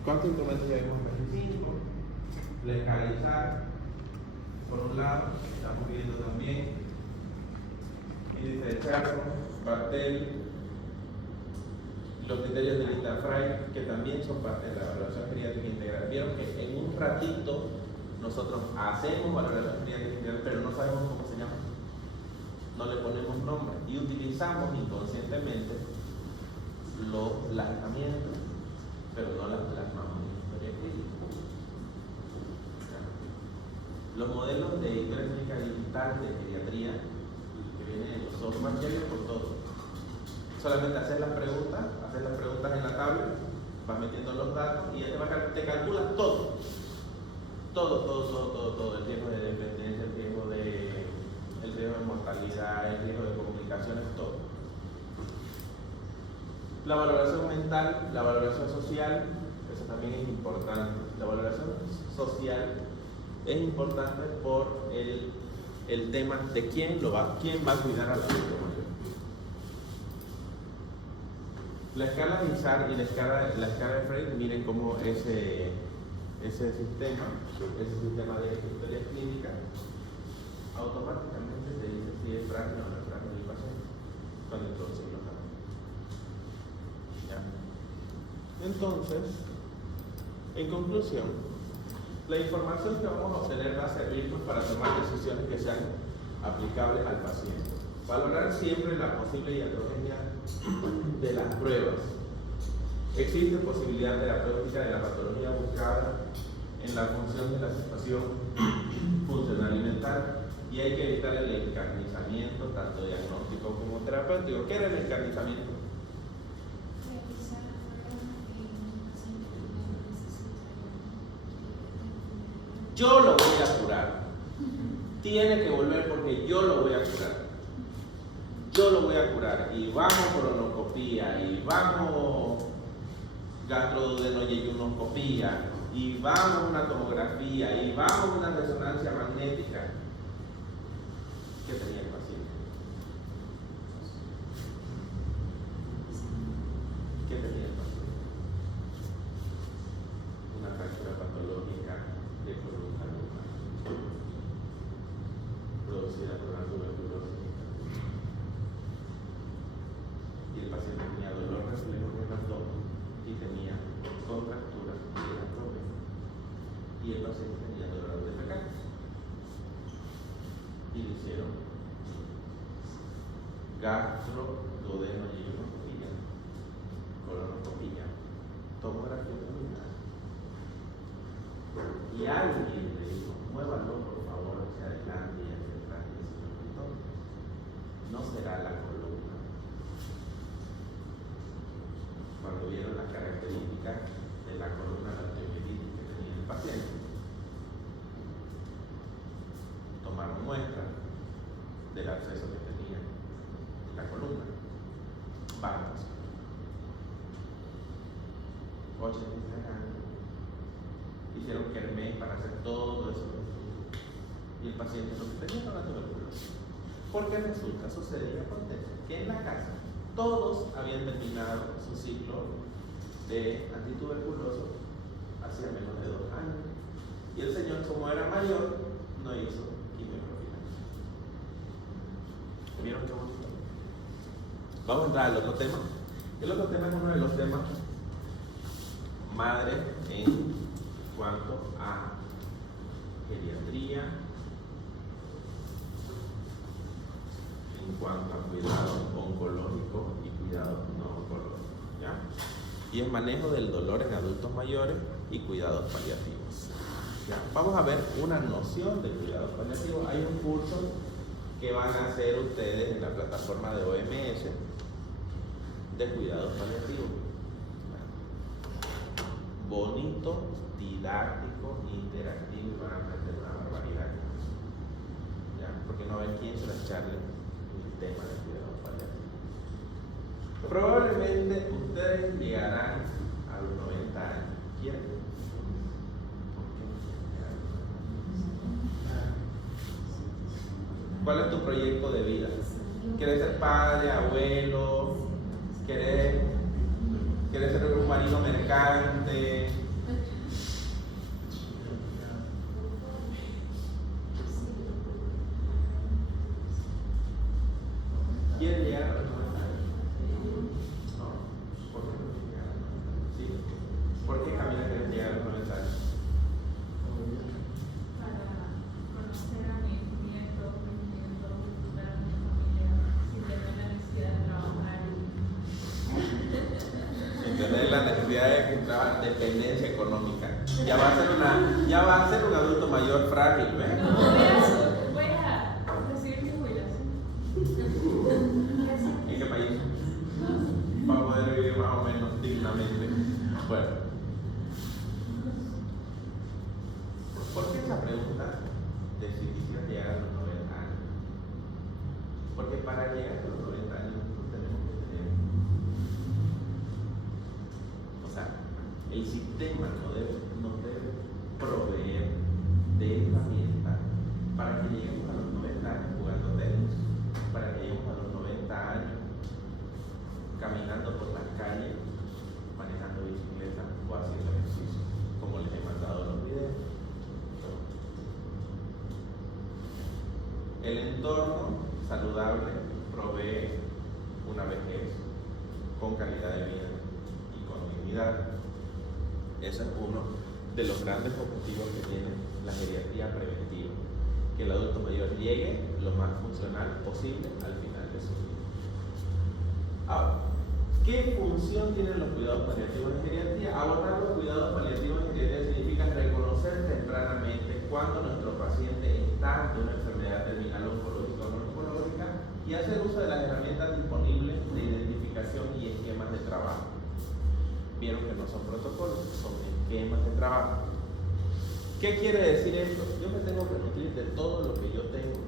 ¿Cuántos instrumentos ya vimos? 25. La escala, por un lado, estamos viendo también índice de Charlson, Bartel, los criterios de Lita-Frey, que también son parte de la evaluación geriátrica integral. Vieron que en un ratito nosotros hacemos valoración geriátrica integral, pero no sabemos cómo se llama, no le ponemos nombre y utilizamos inconscientemente las herramientas, pero no las plasmamos en historia clínica. Los modelos de historia clínica digital de geriatría que vienen en los software ya vienen por todo. Solamente hacer las preguntas en la tabla, vas metiendo los datos y ya te calcula todo. Todo, el riesgo de dependencia, el riesgo de mortalidad, el riesgo de comunicaciones, todo. La valoración mental, la valoración social, eso también es importante. La valoración social es importante por el tema de quién va a cuidar al adulto mayor. La escala de ISAR y la escala de Frey, miren cómo ese sistema de historia clínica automáticamente te dice si es frágil o no es frágil el paciente cuando introducen los datos. ¿Ya? Entonces, en conclusión, la información que vamos a obtener va a servirnos para tomar decisiones que sean aplicables al paciente. Valorar siempre la posible iatrogenia de las pruebas. Existe posibilidad terapéutica de la patología buscada en la función de la situación funcional y mental, y hay que evitar el encarnizamiento, tanto diagnóstico como terapéutico. ¿Qué era el encarnizamiento? yo lo voy a curar. Tiene que volver porque yo lo voy a curar. Yo lo voy a curar. Y vamos colonoscopía, y vamos gastroduodenocolonoscopía, y vamos una tomografía, y vamos una resonancia magnética. ¿Qué tenía el paciente? ¿Qué tenía el paciente? Una fractura patológica de columna lumbar, producida por una tuberculosis. Y el paciente tenía dolor reflejo en el abdomen y tenía contracturas del abdomen. Y el paciente tenía dolor de fecal. Y le hicieron gastroduodenocolonoscopía, colonoscopía, tomografía abdominal. Y alguien le dijo, muévalo por favor hacia adelante y hacia atrás, y se lo quitó. No será la columna. Cuando vieron las características de la columna vertebral que tenía el paciente, tomaron muestras del absceso que tenía en la columna. Varios. 83 años. Hicieron kermés para hacer todo eso. Y el paciente lo que tenía era la tuberculosis. Porque resulta, sucedía, acontece, que en la casa todos habían terminado su ciclo de antituberculoso hacía menos de 2 años. Y el señor, como era mayor, no hizo quimioprofilaxis. ¿Vieron qué bonito? Vamos a entrar al otro tema. El otro tema es uno de los temas madre en cuanto a geriatría, en cuanto a cuidado oncológico y cuidado no oncológico, ¿ya? Y el manejo del dolor en adultos mayores y cuidados paliativos, ¿ya? Vamos a ver una noción de cuidados paliativos. Hay un curso que van a hacer ustedes en la plataforma de OMS de cuidados paliativos. Bonito, didáctico, interactivo, y van a aprender una barbaridad. ¿Ya? Porque no hay quien se les charle el tema de cuidados paliativos. Probablemente ustedes llegarán a los 90 años. ¿Quieren? ¿Por qué no quieren llegar a los 90 años? ¿Cuál es tu proyecto de vida? ¿Quieres ser padre, abuelo? ¿Quieres ser un marido mercante? ¿Quieren llegar a los 90 años? No. ¿Por qué no quieren llegar a los 90 años? ¿Sí? ¿Por qué Camila quiere llegar a los 90 años? Para conocer a mis nietos, disfrutar a mi familia, sin tener la necesidad de trabajar. Sin tener la necesidad de que trabaje, dependencia económica. Ya va a ser un adulto mayor frágil, ¿ves? No, voy a recibir mi jubilación. ¿En qué país? Para poder vivir más o menos dignamente. Bueno. ¿Por qué esa pregunta de si quisieras llegar a los 90 años? Porque para llegar a los 90 años nosotros tenemos que tener, o sea, el sistema nos debe proveer de herramientas para que lleguemos a los 90 años jugando tenis, para que lleguemos a los 90 años caminando por las calles, manejando bicicleta o haciendo ejercicio, como les he mandado los videos. El entorno saludable provee una vejez con calidad de vida y con dignidad. Ese es uno de los grandes objetivos que tiene la geriatría preventiva, que el adulto mayor llegue lo más funcional posible al final de su vida. Ahora, ¿qué función tienen los cuidados paliativos en geriatría? Abordar los cuidados paliativos en geriatría significa reconocer tempranamente cuando nuestro paciente está ante una enfermedad terminal oncológica o no oncológica y hacer uso de las herramientas disponibles de identificación y esquemas de trabajo. Vieron que no son protocolos, son esquemas de trabajo. ¿Qué quiere decir esto? Yo me tengo que nutrir de todo lo que yo tengo.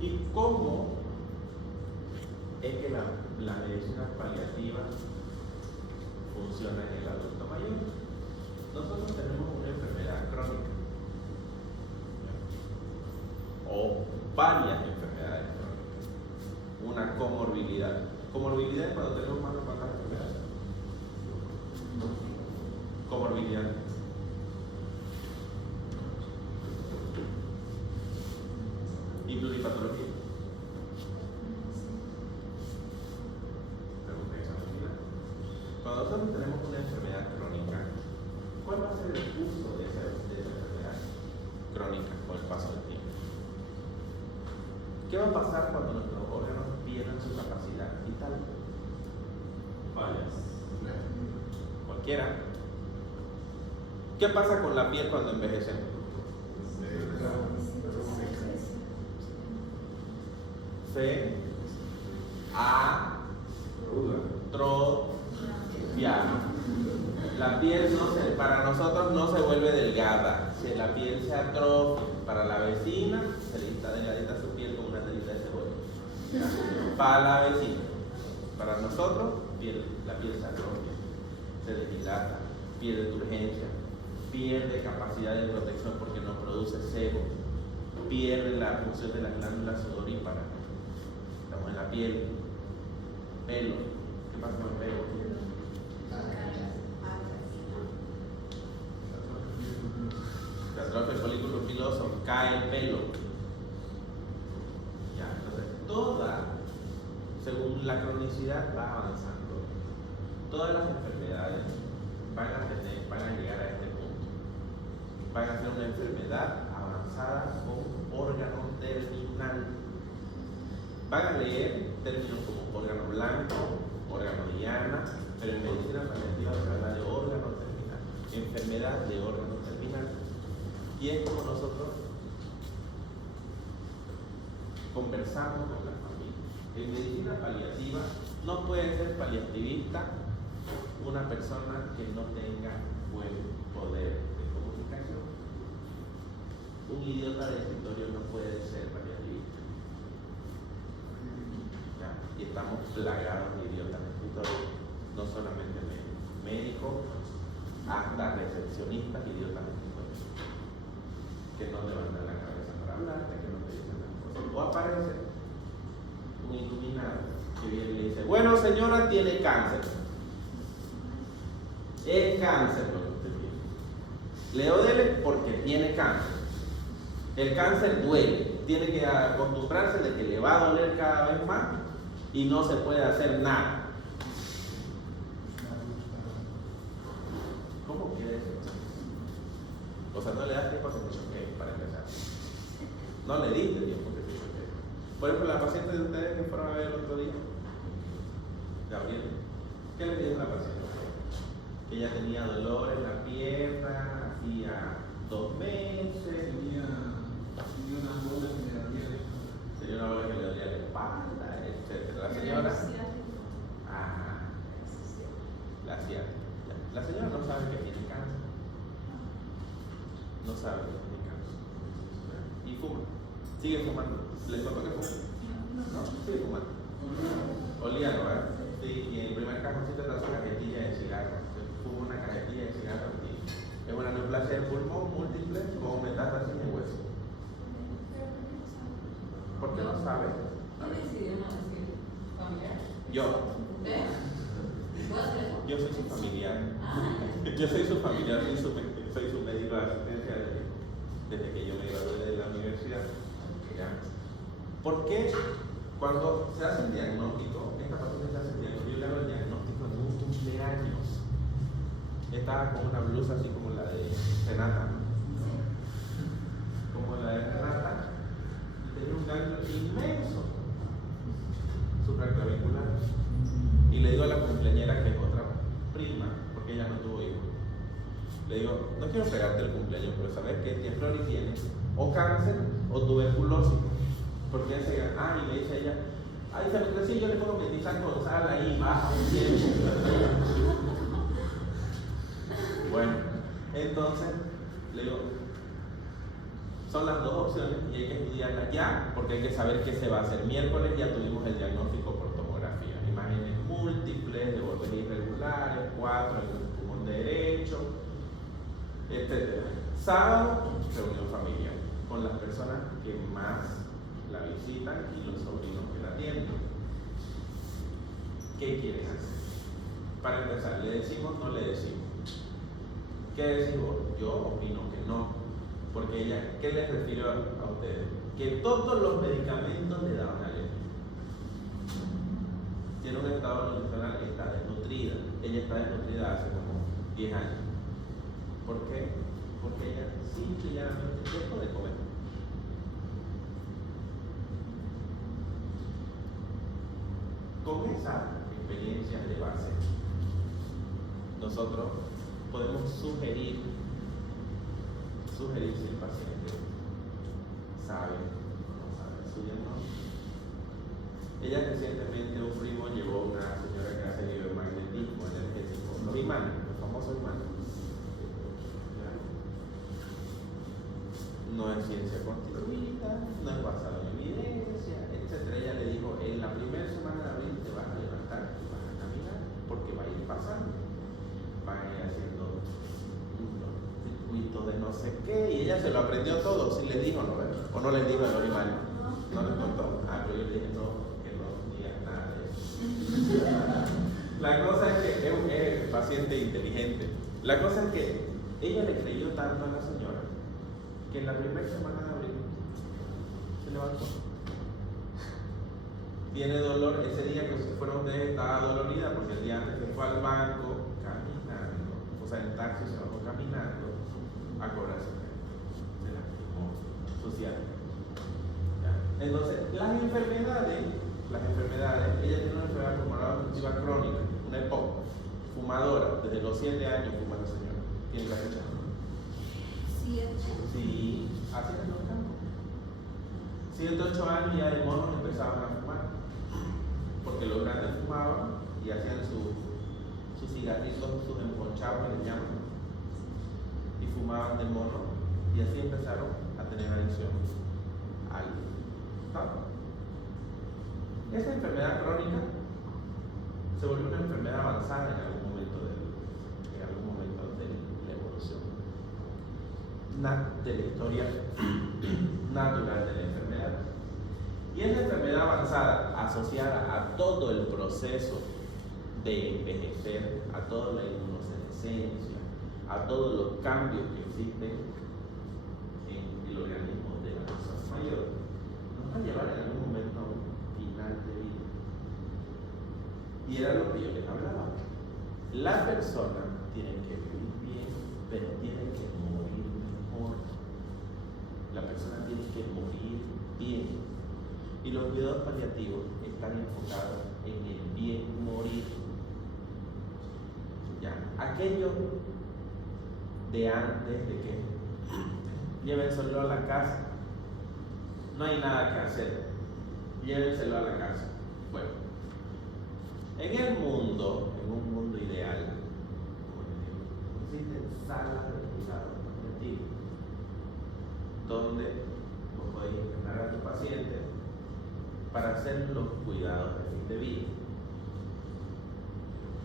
¿Y cómo es que la medicina paliativa funciona en el adulto mayor? Nosotros tenemos una enfermedad crónica o varias enfermedades crónicas, una comorbilidad. Comorbilidad es cuando tenemos más de cuántas enfermedades. Comorbilidad. Y pluripatología. Cuando nosotros tenemos una enfermedad crónica, ¿cuál va a ser el curso de esa enfermedad crónica con el paso del tiempo? ¿Qué va a pasar cuando nuestros órganos pierdan su capacidad vital? Fallas. Cualquiera. ¿Qué pasa con la piel cuando envejecemos? Se atrofia. La piel para nosotros no se vuelve delgada. Si la piel se atrofia, para la vecina se le está delgadita su piel como una telita de cebolla. Para la vecina. Para nosotros, la piel se atrofia, se dilata, pierde turgencia, pierde capacidad de protección porque no produce sebo, pierde la función de las glándulas sudoríparas. Estamos en la piel, pelo. ¿Qué pasa con el pelo? Se atrofia el folículo piloso, cae el pelo. Ya, entonces según la cronicidad va avanzando. Todas las enfermedades van a llegar a este punto. Van a ser una enfermedad avanzada con órgano terminal. Van a leer términos como órgano blanco, órgano diana, pero en medicina paliativa se habla de órgano terminal, enfermedad de órgano terminal. Y es como nosotros conversamos con la familia. En medicina paliativa no puede ser paliativista una persona que no tenga buen poder de comunicación. Un idiota de escritorio no puede ser paliativista. ¿Ya? Y estamos plagados de idiotas de escritorio, no solamente médicos, hasta recepcionistas idiotas de escritorio, que no levantan la cabeza para hablarte, que no te dicen las cosas. O aparece un iluminado que viene y le dice: bueno, señora, tiene cáncer. Es cáncer lo que usted tiene. Le duele porque tiene cáncer. El cáncer duele. Tiene que acostumbrarse de que le va a doler cada vez más y no se puede hacer nada. ¿Cómo quiere eso? O sea, no le das tiempo a que se choquee para empezar. No le diste tiempo que se choquee. Por ejemplo, la paciente de ustedes que fueron a ver el otro día, Gabriel, ¿qué le dijo la paciente? Que ella tenía dolor en la pierna, hacía 2 meses. Tenía una bola que le dolía la espalda. Tenía una bola que le dolía la espalda, etc. La señora. La ciática. La señora no sabe que tiene cáncer. No sabe que tiene cáncer. Y fuma. Sigue fumando. ¿Le contó que fuma? No, sigue fumando. Olía, ¿no? Sí, y en el primer cajoncito está su cajetilla de cigarro. Fuma una cajetilla de cigarro y es una neoplasia del pulmón múltiple con metástasis en hueso. ¿Por qué no sabe? ¿Quién decidió no decir familiar? Yo. ¿Usted? ¿Puedo hacer eso? Yo soy su familiar. Yo soy su familiar, soy su médico de asistencia desde que yo me gradué de la universidad. ¿Ya? ¿Por qué cuando se hace el diagnóstico, esta paciente se hace el diagnóstico, yo le hago el diagnóstico en un cumpleaños? Estaba con una blusa así como la de Renata, como la de Renata, y tenía un ganglio inmenso supraclavicular. Y le digo a la cumpleañera, que es otra prima, porque ella no tuvo hijos, le digo: no quiero pegarte el cumpleaños, pero sabes que tía Flori tiene o cáncer o tuberculosis. Porque ella y me dice ella: Ahí se me creció y yo le pongo metiza con sal ahí, baja un tiempo. Bueno, entonces le digo, son las dos opciones y hay que estudiarlas ya porque hay que saber qué se va a hacer. Miércoles ya tuvimos el diagnóstico por tomografía, imágenes múltiples, de bordes irregulares, 4 en el pulmón derecho, etc. Sábado, reunión familiar con las personas que más la visitan y los sobrinos que la atienden. ¿Qué quieren hacer? Para empezar, ¿le decimos o no le decimos? ¿Qué decimos? Yo opino que no, porque ella, ¿qué les refiero a ustedes? Que todos los medicamentos le daban alergia. Tiene un estado nutricional que está desnutrida. Ella está desnutrida hace como 10 años. ¿Por qué? Porque ella simple y llanamente dejó de comer. Con esa experiencia de base, nosotros podemos sugerir si el paciente sabe o no sabe su diagnóstico. Ella recientemente, un primo llevó una señora que hace biomagnetismo energético, los imanes, los famosos imanes. No es ciencia constituida, no es basado en evidencia, etc. Ella le dijo, en la primera semana de abril te vas a levantar y vas a caminar porque va a ir pasando. Van a ir haciendo unos circuitos de no sé qué, y ella se lo aprendió todo, si le dijo, ¿no? O no le dijo a los imanes, no les contó. Ah, pero yo le dije, no, que no digas nada de eso. La cosa es que es paciente inteligente. La cosa es que ella le creyó tanto a la señora que en la primera semana de abril se levantó. Tiene dolor, ese día que fueron ustedes estaba dolorida porque el día antes se fue al banco caminando, o sea, en taxi se bajó caminando a cobrar su renta. Se lastimó socialmente. Entonces, las enfermedades, ella tiene una enfermedad pulmonar obstructiva crónica, una EPOC, fumadora, desde los 7 años fuma la señora. ¿Quién la ha echado? Sí, así en los campos. 7, 8 años ya de monos empezaban a fumar. Porque los grandes fumaban y hacían sus cigarritos, sus emponchados que les llaman. Y fumaban de mono y así empezaron a tener adicción al tabaco. Esa enfermedad crónica se volvió una enfermedad avanzada en algún momento de la evolución de la historia natural de la enfermedad. Y esa enfermedad avanzada, asociada a todo el proceso de envejecer, a toda la inmunosenescencia, a todos los cambios que existen en el organismo de la persona mayor, nos va a llevar en algún momento a un final de vida. Y era lo que yo les hablaba. La persona tiene que vivir bien, pero tiene que morir mejor. La persona tiene que morir bien. Y los cuidados paliativos están enfocados en el bien morir. ¿Ya? Aquello de antes de que llévenselo a la casa, no hay nada que hacer, llévenselo a la casa. Bueno, en el mundo, en un mundo ideal, existen salas de cuidados paliativos donde vos podés internar a tu paciente para hacer los cuidados de fin de vida.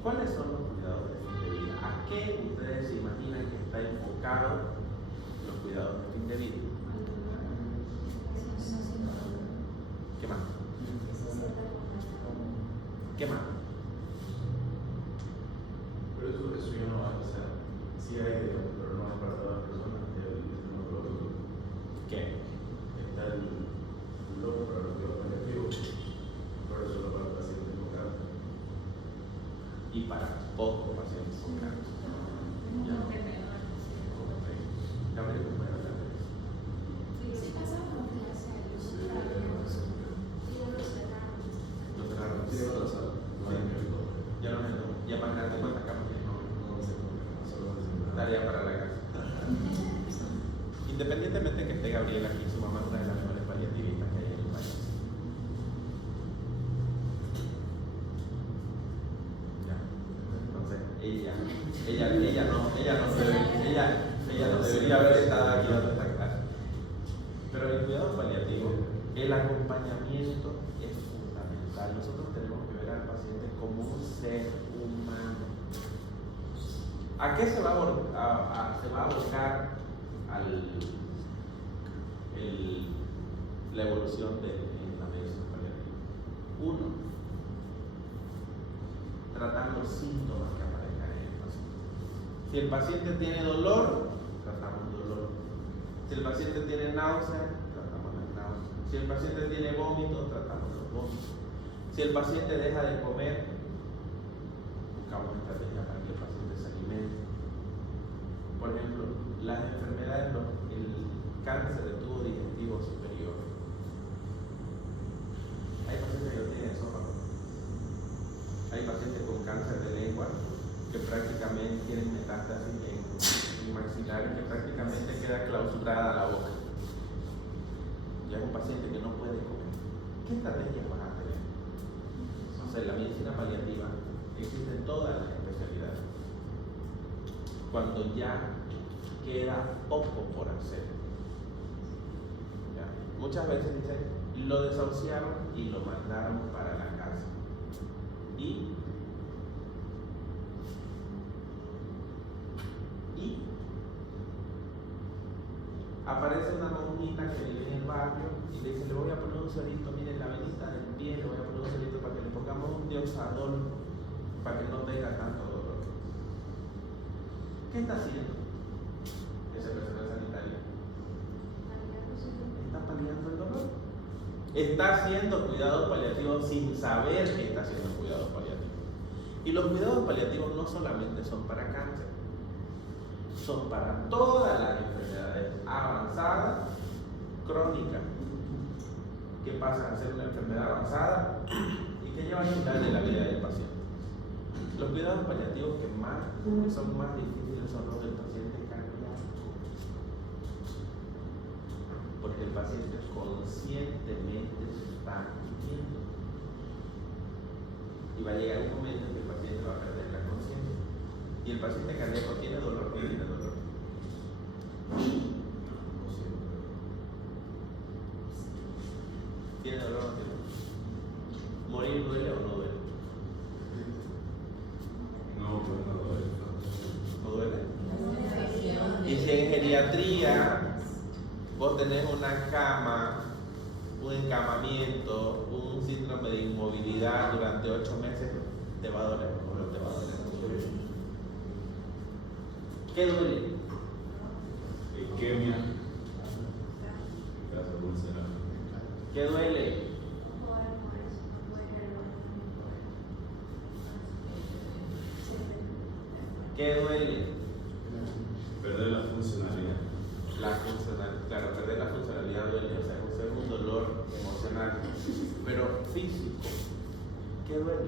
¿Cuáles son los cuidados de fin de vida? ¿A qué ustedes se imaginan que está enfocado los cuidados de fin de vida? ¿Qué más? ¿Qué más? Pero eso ya no va, o sea, sí hay, pero no es para todas las personas, el sistema oncológico. ¿Qué? Está el loco para los cuidados paliativos, pero solo para pacientes con cáncer. Y para pocos pacientes con cáncer. Ya. Ya me recupero la vez. Lo cerraron. Sí, otra sala. No hay médico. Ya no me lo. Ya más grande, ¿cuántas camas tiene? No sé cómo solo es Tarea para la casa. Independientemente de que esté Gabriela aquí, su mamá es una de las mejores paliativistas que hay en el país. ella no debería haber estado aquí dando esta clase. Pero el cuidado paliativo, el acompañamiento es fundamental. Nosotros tenemos que ver al paciente como un ser humano. ¿A qué se va a abocar la evolución de la medicina paliativa? Uno, tratar los síntomas que aparezcan en el paciente. Si el paciente tiene dolor, tratamos el dolor. Si el paciente tiene náusea, tratamos la náusea. Si el paciente tiene vómitos, tratamos los vómitos. Si el paciente deja de comer, buscamos estrategias para que el paciente se alimente. Por ejemplo, las enfermedades, el cáncer de tubo digestivo superior. Hay pacientes que no tienen esófago. Hay pacientes con cáncer de lengua que prácticamente tienen metástasis en maxilar, que prácticamente queda clausurada la boca. Ya es un paciente que no puede comer. ¿Qué estrategias vas a tener? O sea, en la medicina paliativa existen todas las especialidades. Cuando ya queda poco por hacer. ¿Ya? Muchas veces dicen, lo desahuciaron y lo mandaron para la casa. Y aparece una monjita que vive en el barrio y le dice, le voy a poner un suerito, miren la venita del pie, le voy a poner un suerito para que le pongamos un dioxadol para que no tenga tanto dolor. ¿Qué está haciendo ese personal sanitario? Está paliando el dolor. Está haciendo cuidado paliativo sin saber que está haciendo cuidado paliativo. Y los cuidados paliativos no solamente son para cáncer, son para todas las enfermedades avanzadas, crónicas, que pasan a ser una enfermedad avanzada y que llevan al final de la vida del paciente. Los cuidados paliativos que son más difíciles son los del paciente cardíaco, porque el paciente conscientemente se está muriendo y va a llegar un momento en que el paciente va a perder la conciencia. ¿Y el paciente cardíaco tiene dolor o no tiene dolor? ¿Tiene dolor o no tiene dolor? ¿Morir duele o no duele? ¿No duele? Y si en geriatría vos tenés una cama, un encamamiento, un síndrome de inmovilidad durante 8 meses, te va a doler o no te va a doler. ¿Qué duele? Isquemia. Caso pulmonar. ¿Qué duele? ¿Qué duele? Perder la funcionalidad. Claro, perder la funcionalidad duele, o sea, es un dolor emocional, pero físico. ¿Qué duele?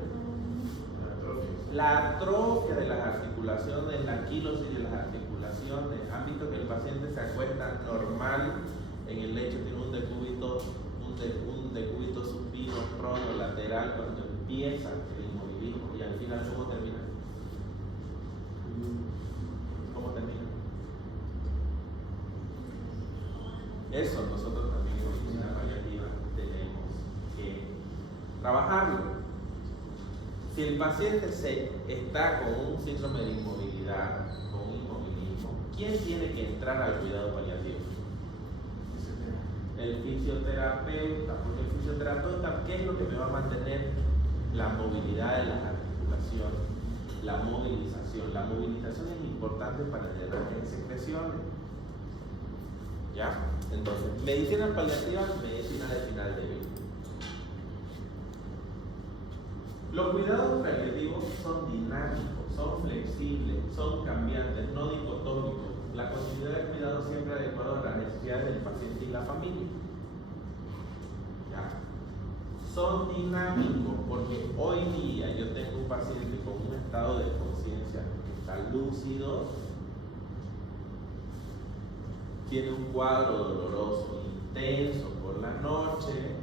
La atrofia de las articulaciones, la quilosis de las articulaciones. Han visto que el paciente se acuesta normal en el lecho, tiene un decúbito supino, prono, lateral, cuando empieza el inmovilismo y al final ¿cómo termina? ¿Cómo termina? Eso nosotros también en medicina paliativa tenemos que trabajarlo. Si el paciente está con un síndrome de inmovilidad, con un inmovilismo, ¿quién tiene que entrar al cuidado paliativo? El fisioterapeuta, porque el fisioterapeuta, ¿qué es lo que me va a mantener? La movilidad de las articulaciones, la movilización. La movilización es importante para el drenaje de secreciones. ¿Ya? Entonces, medicina paliativa, medicina de final de vida. Los cuidados paliativos son dinámicos, son flexibles, son cambiantes, no dicotómicos. La continuidad de cuidado siempre adecuada a las necesidades del paciente y la familia. ¿Ya? Son dinámicos porque hoy día yo tengo un paciente con un estado de conciencia que está lúcido, tiene un cuadro doloroso intenso por la noche,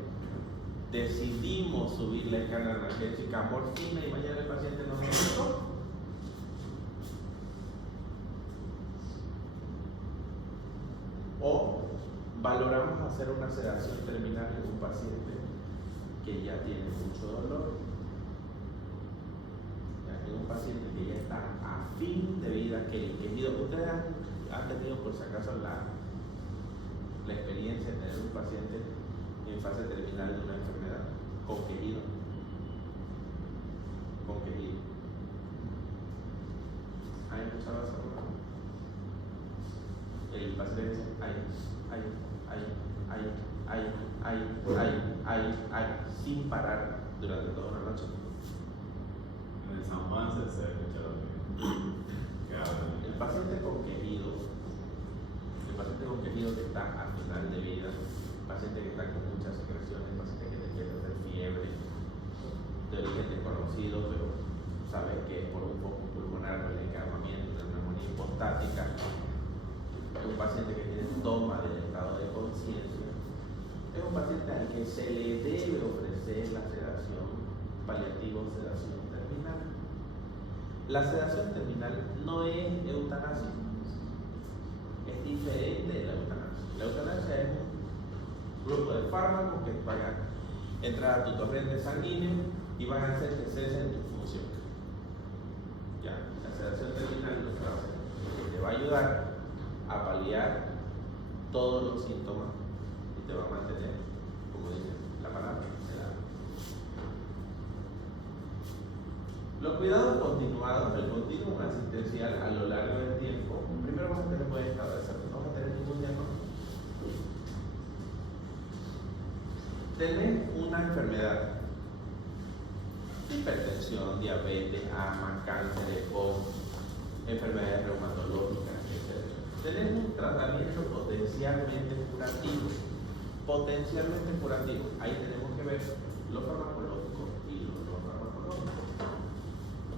decidimos subir la escala analgésica a morfina y mañana el paciente no nos gustó. O valoramos hacer una sedación terminal en un paciente que ya tiene mucho dolor, en un paciente que ya está a fin de vida, que el quejido, ustedes han tenido por si acaso la experiencia de tener un paciente en fase terminal de una enfermedad con quejido. ¿Han escuchado esa palabra? El paciente dice sin parar durante toda una noche. En el San Juan se escucha que hablan. El paciente con quejido que está a final de vida, el paciente que está con muchas secreciones, el paciente que empieza a hacer fiebre de origen desconocido, pero sabe que es por un foco pulmonar, el encarnamiento, una neumonía hipostática, es un paciente que tiene toma del estado de conciencia, es un paciente al que se le debe ofrecer la sedación paliativa o sedación terminal. La sedación terminal no es eutanasia, es diferente de la eutanasia. La eutanasia es un grupo de fármacos que van a entrar a tu torrente sanguíneo y van a hacer que cesen tu función. Ya, la sedación terminal lo que va a hacer es que te va a ayudar a paliar todos los síntomas y te va a mantener, como dice la palabra, sedado. Los cuidados continuados, el continuum asistencial a lo largo del tiempo, primero vamos a tener buen estado de salud, no vamos a tener ningún diagnóstico. Tenés una enfermedad, hipertensión, diabetes, asma, cáncer o enfermedades reumatológicas, etc. Tenés un tratamiento potencialmente curativo. Ahí tenemos que ver lo farmacológico y lo no farmacológico.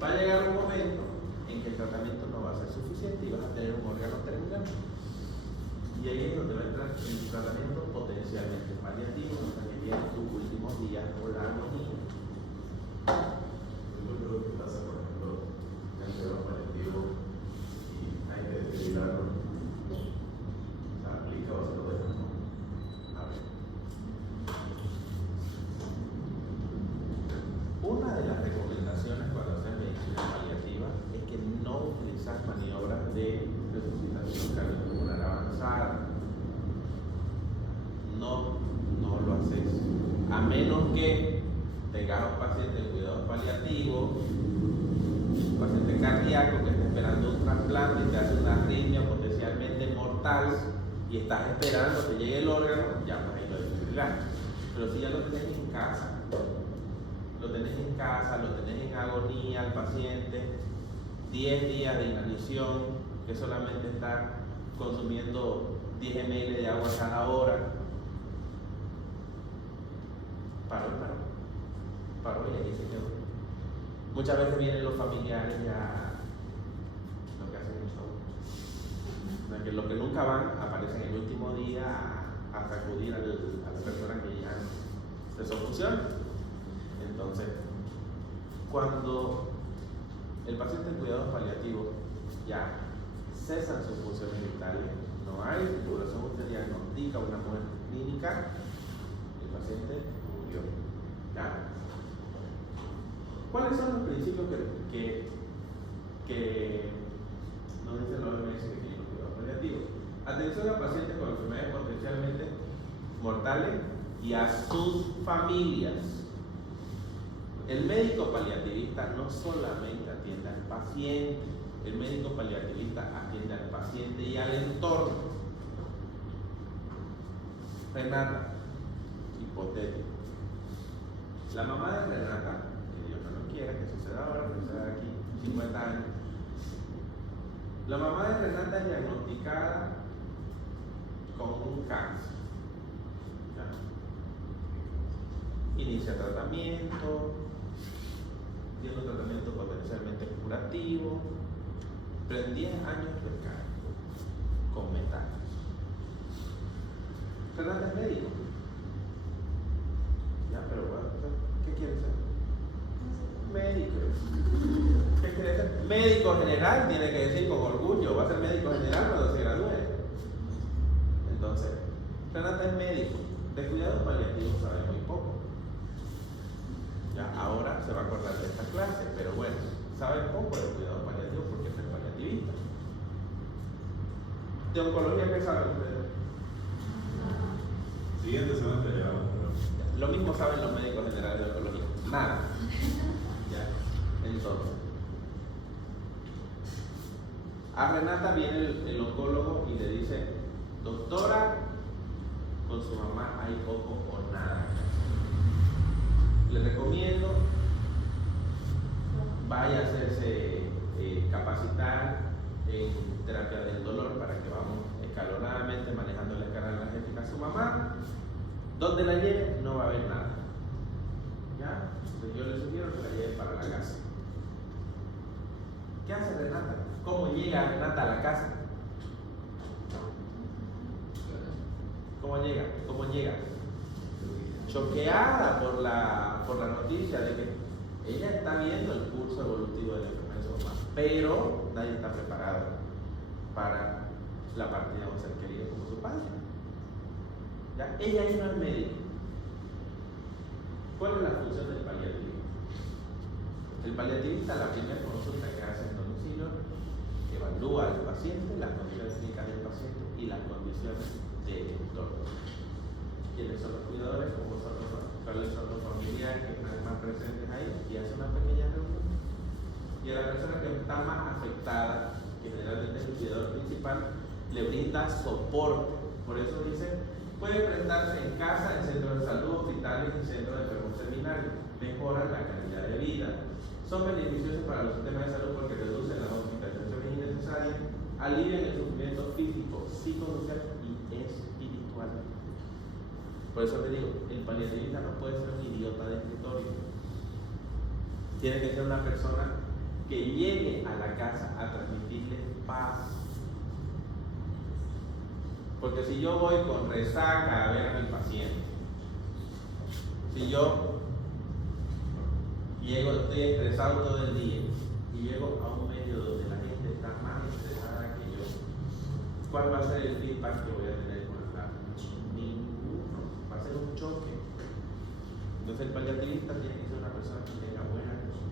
Va a llegar un momento en que el tratamiento no va a ser suficiente y vas a tener un órgano terminal. Y ahí es donde va a entrar el tratamiento potencialmente paliativo, hasta que llegue tus últimos días por la agonía. Yo creo que pasa, por ejemplo, en el cuidado paliativo y hay que desfibrilarlo. ¿Se aplica o se lo deja? A ver. Una de las recomendaciones cuando haces medicina paliativa es que no utilizas maniobras de resucitación cardiopulmonar avanzada. No lo haces. A menos que tengas un paciente en cuidados paliativos, un paciente cardíaco que está esperando un trasplante y te hace una arritmia potencialmente mortal y estás esperando que llegue el órgano, ya pues ahí lo desfibrilas. Pero si ya lo tenés en casa, lo tenés en agonía al paciente, 10 días de inanición, que solamente está consumiendo 10 ml de agua cada hora, paró y ahí se quedó. Muchas veces vienen los familiares ya, lo que hacen es show. Que los que nunca van aparecen el último día a sacudir a la persona que ya se funciona. Entonces, cuando el paciente en cuidados paliativos ya cesan sus funciones vitales, no hay tubulación, usted diagnostica una muerte clínica, el paciente murió. ¿Ya? ¿Cuáles son los principios que nos dice la OMS que tienen los cuidados paliativos? Atención a pacientes con enfermedades potencialmente mortales y a sus familias. El médico paliativista no solamente atiende al paciente, el médico paliativista atiende al paciente y al entorno. Renata, hipotético. La mamá de Renata, que Dios no lo quiera, que suceda ahora, que suceda aquí 50 años. La mamá de Renata es diagnosticada con un cáncer. ¿Ya? Inicia tratamiento, tiene un tratamiento potencialmente curativo, pero en 10 años recae con metástasis. Renata es médico. Ya, pero bueno, ¿qué quiere ser? Médico. ¿Qué quiere ser? Médico general, tiene que decir con orgullo, va a ser médico general cuando se gradúe. Renata es médico, de cuidado paliativo sabe muy poco. Ya, ahora se va a acordar de esta clase, pero bueno, sabe poco de cuidado paliativo porque es paliativista. De oncología, ¿qué saben ustedes? Siguiente semestre ya vamos a ver. Lo mismo saben los médicos generales de oncología. Nada. Ya, entonces. A Renata viene el oncólogo y le dice: doctora, con su mamá hay poco o nada. Le recomiendo vaya a hacerse capacitar en terapia del dolor para que vamos escalonadamente manejando la escala energética a su mamá. Donde la lleve no va a haber nada. ¿Ya? Entonces yo le sugiero que la lleve para la casa. ¿Qué hace Renata? ¿Cómo llega Renata a la casa? ¿Cómo llega? ¿Cómo llega? Choqueada por la noticia de que ella está viendo el curso evolutivo de la enfermedad de su mamá, pero nadie está preparado para la partida de un ser querido como su padre. ¿Ya? Ella no es médico. ¿Cuál es la función del paliativista? El paliativista, la primera consulta que hace en domicilio, evalúa al paciente, las condiciones clínicas del paciente y las condiciones del entorno. ¿Quiénes son los cuidadores? ¿Cuáles son los familiares que están más presentes ahí? Y hace una pequeña reunión. Y a la persona que está más afectada, que generalmente es el cuidador principal, le brinda soporte. Por eso dice: puede prestarse en casa, en centros de salud, hospitales y centros de enfermos terminales. Mejoran la calidad de vida. Son beneficiosos para los sistemas de salud porque reducen las hospitalizaciones innecesarias, alivian el sufrimiento físico, psicosocial y espiritual. Por eso te digo, el paliativista no puede ser un idiota de escritorio. Tiene que ser una persona que llegue a la casa a transmitirle paz. Porque si yo voy con resaca a ver a mi paciente, si yo estoy estresado todo el día y llego a un medio donde la gente está más estresada que yo, ¿cuál va a ser el feedback que voy a tener con la clase? Ninguno. Va a ser un choque. Entonces el paliativista tiene que ser una persona que tenga buena relación.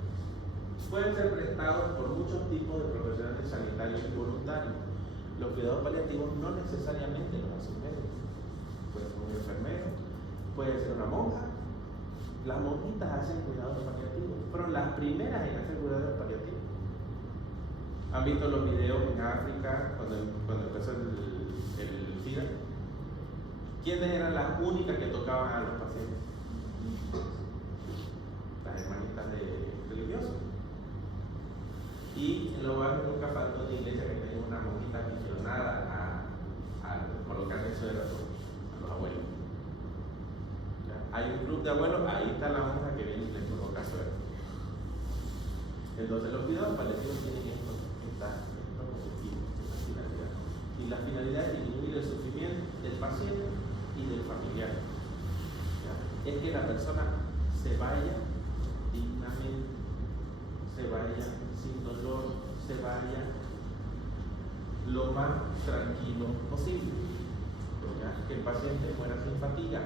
Pueden ser prestados por muchos tipos de profesionales sanitarios y voluntarios. Los cuidados paliativos no necesariamente los hace un médico. Puede ser un enfermero, puede ser una monja. Las monjitas hacen cuidados paliativos, fueron las primeras en hacer cuidados paliativos. ¿Han visto los videos en África cuando empezó el SIDA? ¿Quiénes eran las únicas que tocaban a los pacientes? Las hermanitas religiosas. Y en los barrios nunca faltó una iglesia que tenga una monjita aficionada a colocarle suero a los abuelos. Hay un club de abuelos, ahí está la monja que viene y les coloca suero. Entonces los cuidados paliativos tienen esta finalidad. Y la finalidad es disminuir el sufrimiento del paciente y del familiar. ¿Ya? Es que la persona se vaya dignamente, se vaya sin dolor, se vaya lo más tranquilo posible. ¿Ya? Que el paciente muera sin fatiga.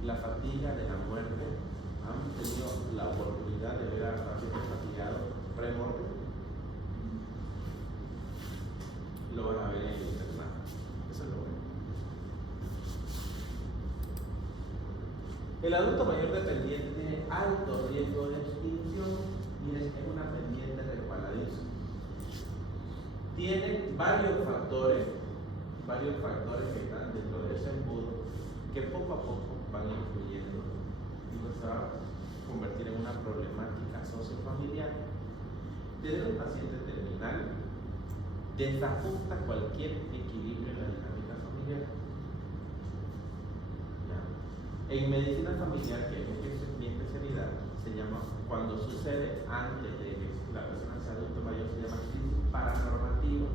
La fatiga de la muerte, han tenido la oportunidad de ver a pacientes fatigados pre-muerte, lo van a ver en el internado. Eso es lo bueno. El adulto mayor dependiente tiene alto riesgo de extinción y es una pendiente resbaladiza. Tiene varios factores que están dentro de ese embudo que poco a poco van influyendo y se va a convertir en una problemática sociofamiliar. Tener un paciente terminal desajusta cualquier equilibrio en la dinámica familiar. ¿Ya? En medicina familiar, que es mi especialidad, se llama, cuando sucede antes de que la persona sea adulto mayor, se llama crisis paranormativa.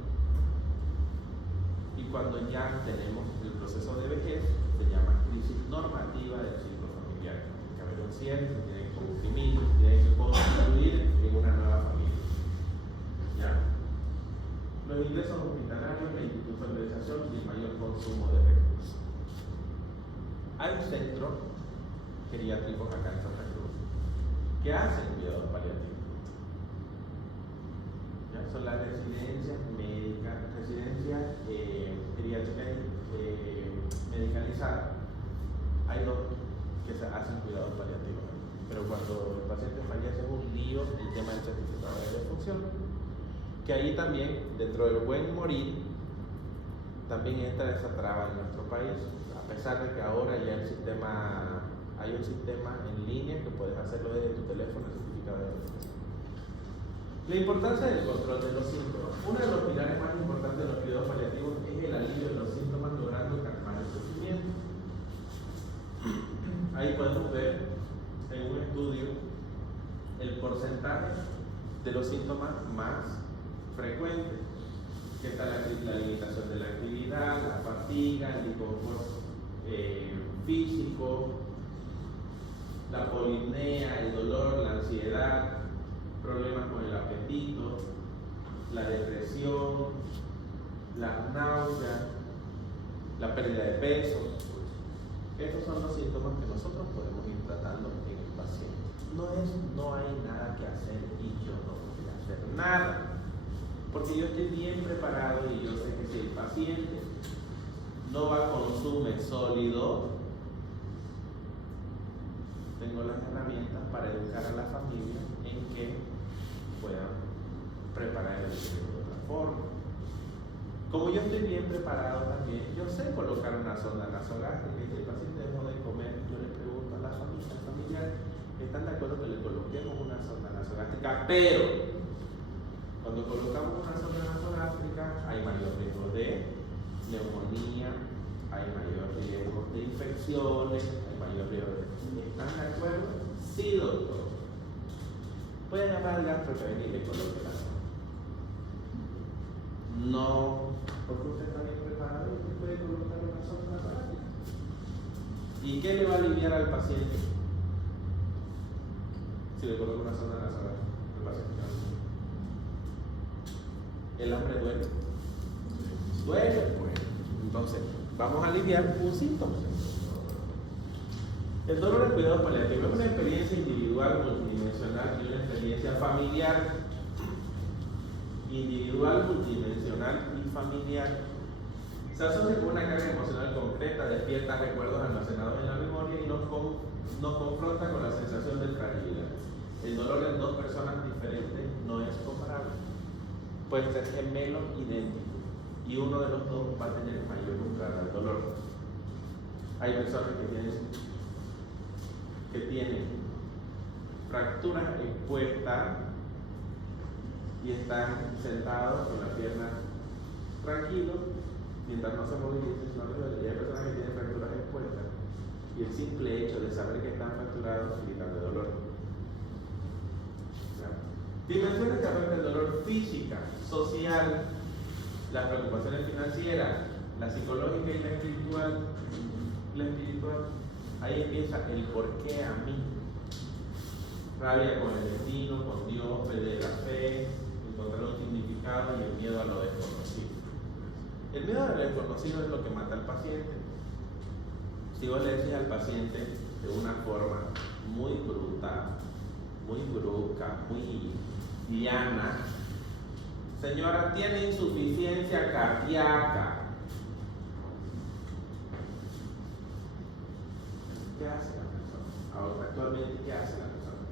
Y cuando ya tenemos el proceso de vejez, se llama crisis normativa del ciclo familiar. Tiene que haber un cierre, se tiene que comprimir, se tiene que construir en una nueva familia. ¿Ya? Los ingresos hospitalarios, la institucionalización y el mayor consumo de recursos. centros geriátricos acá en Santa Cruz que hacen cuidados paliativos. ¿Ya? Son las residencias médicas, residencias geriátricas medicalizadas. Hay dos que se hacen cuidados paliativos. Pero cuando el paciente fallece es un lío el tema del certificado de defunción. Que ahí también, dentro del buen morir, también entra esa traba en nuestro país. A pesar de que ahora ya hay un sistema en línea que puedes hacerlo desde tu teléfono, el certificado de defunción. La importancia del control de los síntomas. Uno de los pilares más importantes de los cuidados paliativos es el alivio de los síntomas, logrando calmar el sufrimiento. Ahí podemos ver en un estudio el porcentaje de los síntomas más frecuentes, que está la limitación de la actividad, la fatiga, el disconfort físico, la polipnea, el dolor, la ansiedad, problemas con el apetito, la depresión, las náuseas, la pérdida de peso. Estos son los síntomas que nosotros podemos ir tratando en el paciente. No hay nada que hacer y yo no voy a hacer nada. Porque yo estoy bien preparado y yo sé que si el paciente no va a consumir sólido, tengo las herramientas para educar a la familia en que puedan preparar el alimento de otra forma. Como yo estoy bien preparado también, yo sé colocar una sonda nasogástrica y si el paciente dejó de comer, yo le pregunto a la familia, al familiar, ¿están de acuerdo que le coloquemos una sonda nasogástrica? Pero cuando colocamos una sonda nasogástrica hay mayor riesgo de neumonía, hay mayor riesgo de infecciones, hay mayor riesgo de... ¿Están de acuerdo? Sí, doctor. Puede llamar al gastro que venga y le coloque la sonda. No, porque usted está bien preparado y usted puede colocar una sonda nasogástrica. ¿Y qué le va a aliviar al paciente si le coloca una sonda nasogástrica? El paciente ¿el hambre duele? Duele, pues. Entonces, vamos a aliviar un síntoma. El dolor en cuidados paliativos es una experiencia individual, multidimensional y una experiencia familiar. Individual, multidimensional y familiar. Se asocia con una carga emocional concreta, despierta recuerdos almacenados en la memoria y nos confronta con la sensación de fragilidad. El dolor en dos personas diferentes no es comparable. Pueden ser gemelos idénticos y uno de los dos va a tener mayor umbral al dolor. Hay personas que tienen fracturas expuestas y están sentados con la pierna tranquilos mientras no se movilicen, no les duele. Y hay personas que tienen fracturas expuestas y el simple hecho de saber que están fracturados gritan de dolor. Dimensiones que afectan el dolor: física, social, las preocupaciones financieras, la psicológica y la espiritual. Ahí empieza el por qué a mí. Rabia con el destino, con Dios, fe de la fe, encontrar un significado y el miedo a lo desconocido. El miedo a lo desconocido es lo que mata al paciente. Si vos le decís al paciente de una forma muy bruta, muy brusca, muy llana: señora, tiene insuficiencia cardíaca. ¿Qué hace la persona? Ahora, actualmente, ¿qué hace la persona?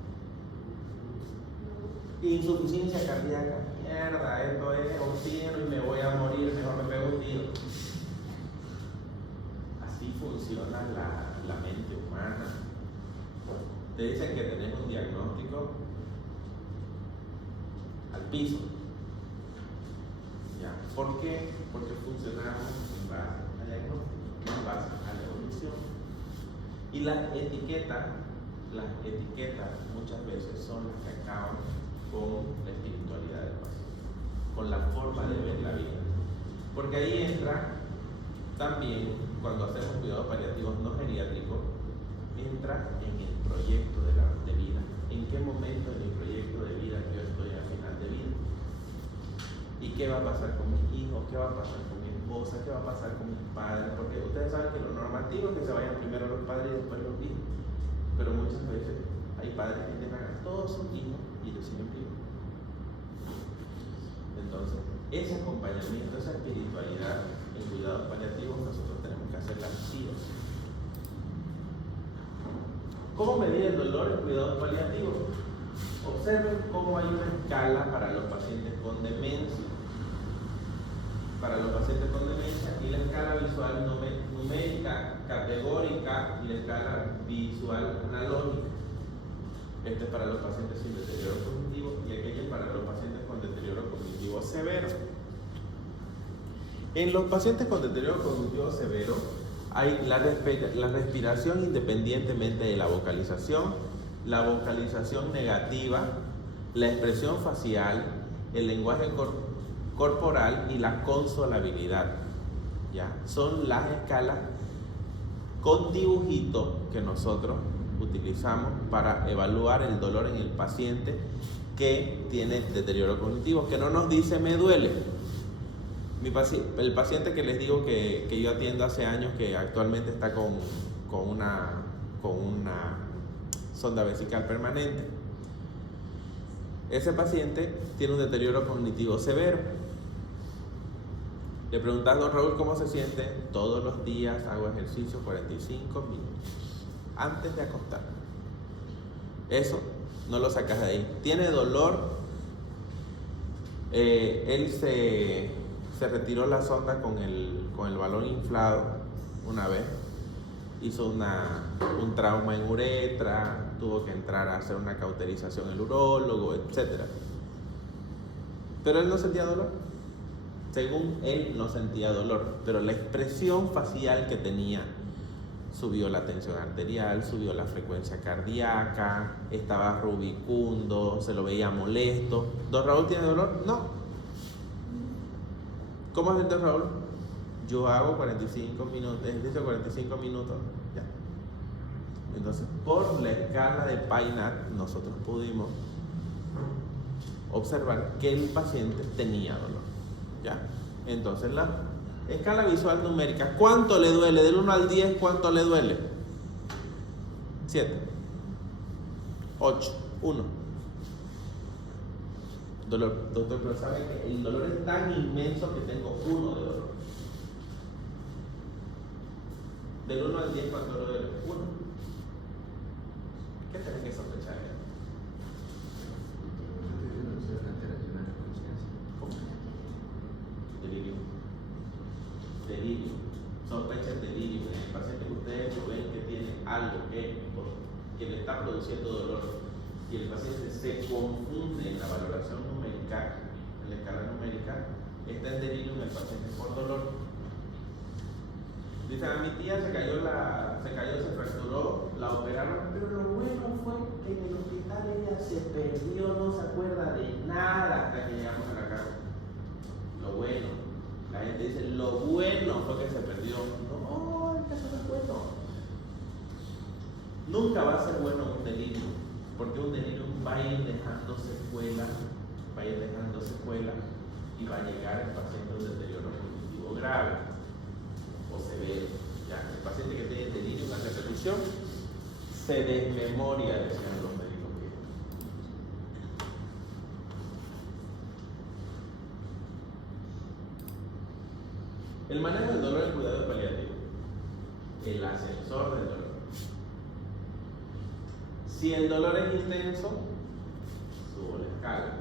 Insuficiencia cardíaca. Mierda, esto es oxígeno y me voy a morir, mejor me pego un tiro. Así funciona la mente humana. Te dicen que tenés un diagnóstico al piso. ¿Ya? ¿Por qué? Porque funcionamos en base al diagnóstico, no en base a la evolución. Y las etiquetas muchas veces son las que acaban con la espiritualidad del paciente, con la forma de ver la vida. Porque ahí entra también, cuando hacemos cuidados paliativos no geriátricos, entra en el proyecto de vida. ¿En qué momento en mi proyecto de vida yo estoy al final de vida? Y ¿Y qué va a pasar con mis hijos? ¿Qué va a pasar con mi esposa? ¿Qué va a pasar con mis padres? Porque ustedes saben que lo normativo es que se vayan primero los padres y después los hijos. Pero muchas veces hay padres que dejan a todos sus hijos y los siguen vivos. Entonces, ese acompañamiento, esa espiritualidad en cuidados paliativos, nosotros tenemos que hacerla sí o sí. ¿Cómo medir el dolor en cuidados paliativos? Observen cómo hay una escala para los pacientes con demencia. Para los pacientes con demencia, y la escala visual numérica categórica y la escala visual analógica. Este es para los pacientes sin deterioro cognitivo y aquello es para los pacientes con deterioro cognitivo severo. En los pacientes con deterioro cognitivo severo hay la respiración independientemente de la vocalización negativa, la expresión facial, el lenguaje corporal y la consolabilidad. ¿Ya? Son las escalas con dibujito que nosotros utilizamos para evaluar el dolor en el paciente que tiene deterioro cognitivo, que no nos dice me duele. El paciente que les digo que yo atiendo hace años, que actualmente está con una sonda vesical permanente, ese paciente tiene un deterioro cognitivo severo. Le preguntas, don Raúl, ¿cómo se siente? Todos los días hago ejercicio 45 minutos antes de acostar. Eso no lo sacas de ahí. Tiene dolor. Él se retiró la sonda con el balón inflado una vez. Hizo un trauma en uretra, tuvo que entrar a hacer una cauterización el urólogo, etc. Pero él no sentía dolor. Según él no sentía dolor, pero la expresión facial que tenía, subió la tensión arterial, subió la frecuencia cardíaca, estaba rubicundo, se lo veía molesto. ¿Don Raúl tiene dolor? No. ¿Cómo siente Raúl? Yo hago 45 minutos, ejercicio 45 minutos, ya. Entonces, por la escala de PAINAT, nosotros pudimos observar que el paciente tenía dolor, ¿ya? Entonces, la escala visual numérica, ¿cuánto le duele? Del 1 al 10, ¿cuánto le duele? 7, 8, 1. Dolor, doctor, pero sabe que el dolor es tan inmenso que tengo 1 de dolor. Del 1 al 10, ¿cuánto le duele? 1. ¿Qué tenés que sospechar? ¿Cómo? Delirio. Delirio. Sospecha el delirio. En el paciente que ustedes lo ven que tiene algo que le está produciendo dolor y el paciente se confunde en la valoración numérica, en la escala numérica, está en delirio en el paciente por dolor. Dice, a mi tía se fracturó, la operaron, pero lo bueno fue que en el hospital ella se perdió, no se acuerda de nada hasta que llegamos a la casa. Lo bueno, la gente dice, lo bueno fue que se perdió. No, el caso no es bueno. Nunca va a ser bueno un delirio, porque un delirio va a ir dejando secuelas, y va a llegar el paciente a un deterioro cognitivo grave o severo. Ya, el paciente que tiene delirio en repetición se desmemoria, decían los médicos. El manejo del dolor en cuidado paliativo, el ascensor del dolor. Si el dolor es intenso, subo la escala.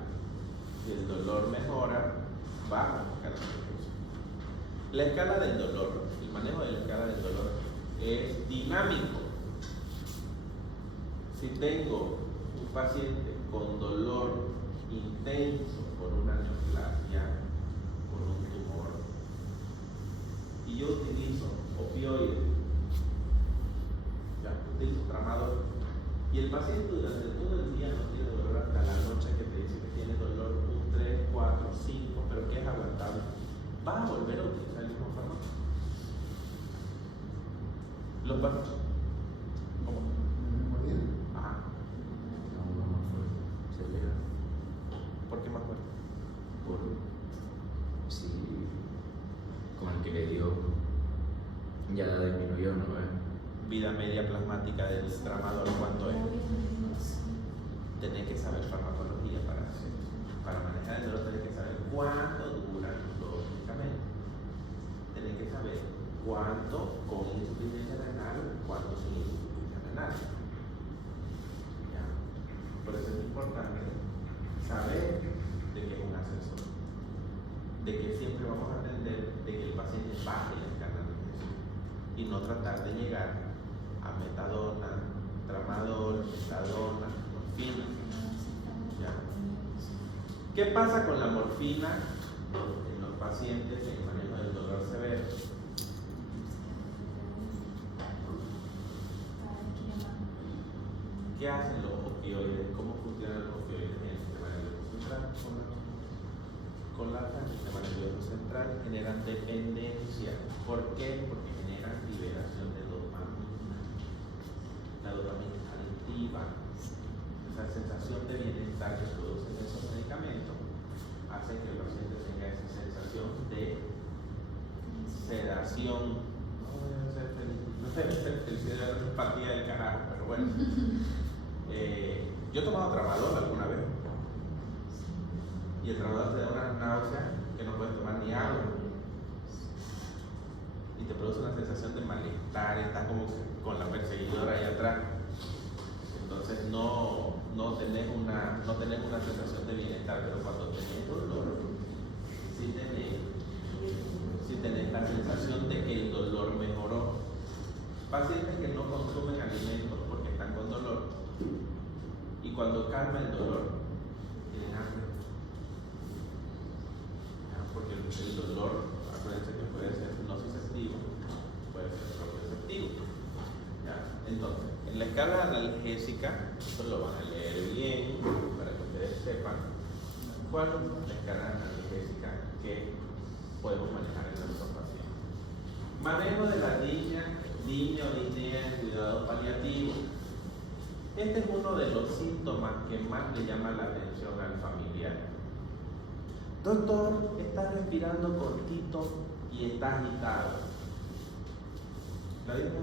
Si el dolor mejora, bajo la escala. La escala del dolor, el manejo de la escala del dolor es dinámico. Si tengo un paciente con dolor intenso por una neoplasia, por un tumor, y yo utilizo opioides, utilizo tramador, y el paciente durante todo el día no tiene dolor hasta la noche que te dice que tiene dolor un 3, 4, 5, pero que es aguantable, vas a volver a utilizar el mismo fármaco. Los fármacos. ¿Cómo? Ajá. ¿Por qué más fuerte? que le dio ya disminuyó, ¿no? Vida media plasmática del tramador, ¿cuánto es? Tenés que saber farmacología para manejar el dolor, tenés que saber cuánto duran los medicamentos. Tenés que saber cuánto con insuficiencia renal, cuánto sin insuficiencia renal. ¿Ya? Por eso es importante saber de que es un ascensor, de que siempre vamos a atender de que el paciente baje la escala de presión y no tratar de llegar a metadona, tramadol, metadona, morfina. ¿Ya? ¿Qué pasa con la morfina en los pacientes en el manejo del dolor severo? ¿Qué hacen los opioides? ¿Cómo funcionan los opioides en el sistema nervioso central? Con la el sistema nervioso central generan dependencia. ¿Por qué? Porque generan liberación de dopamina. La dopamina es adictiva. Esa sensación de bienestar que producen esos medicamentos hace que el paciente tenga esa sensación de sedación. No debe ser feliz, no debe ser felicidad, debe ser empatía del carajo, pero bueno. Yo he tomado tramadol alguna vez y el tramadol te da una náusea que no puedes tomar ni agua y te produce una sensación de malestar, estás como con la perseguidora ahí atrás. Entonces no tenés una sensación de bienestar, pero cuando tenés dolor, sí tenés la sensación de que el dolor mejoró. Pacientes que no consumen alimentos porque están con dolor y cuando calma el dolor tienen hambre. Porque el dolor, acuérdense que puede ser no susceptivo, puede ser proprioceptivo. Entonces, en la escala analgésica, esto lo van a leer bien para que ustedes sepan cuál es la escala analgésica que podemos manejar en nuestros pacientes. Manejo de la DINA o disnea en cuidado paliativo. Este es uno de los síntomas que más le llama la atención al familiar. Doctor, está respirando cortito y está agitado. La disnea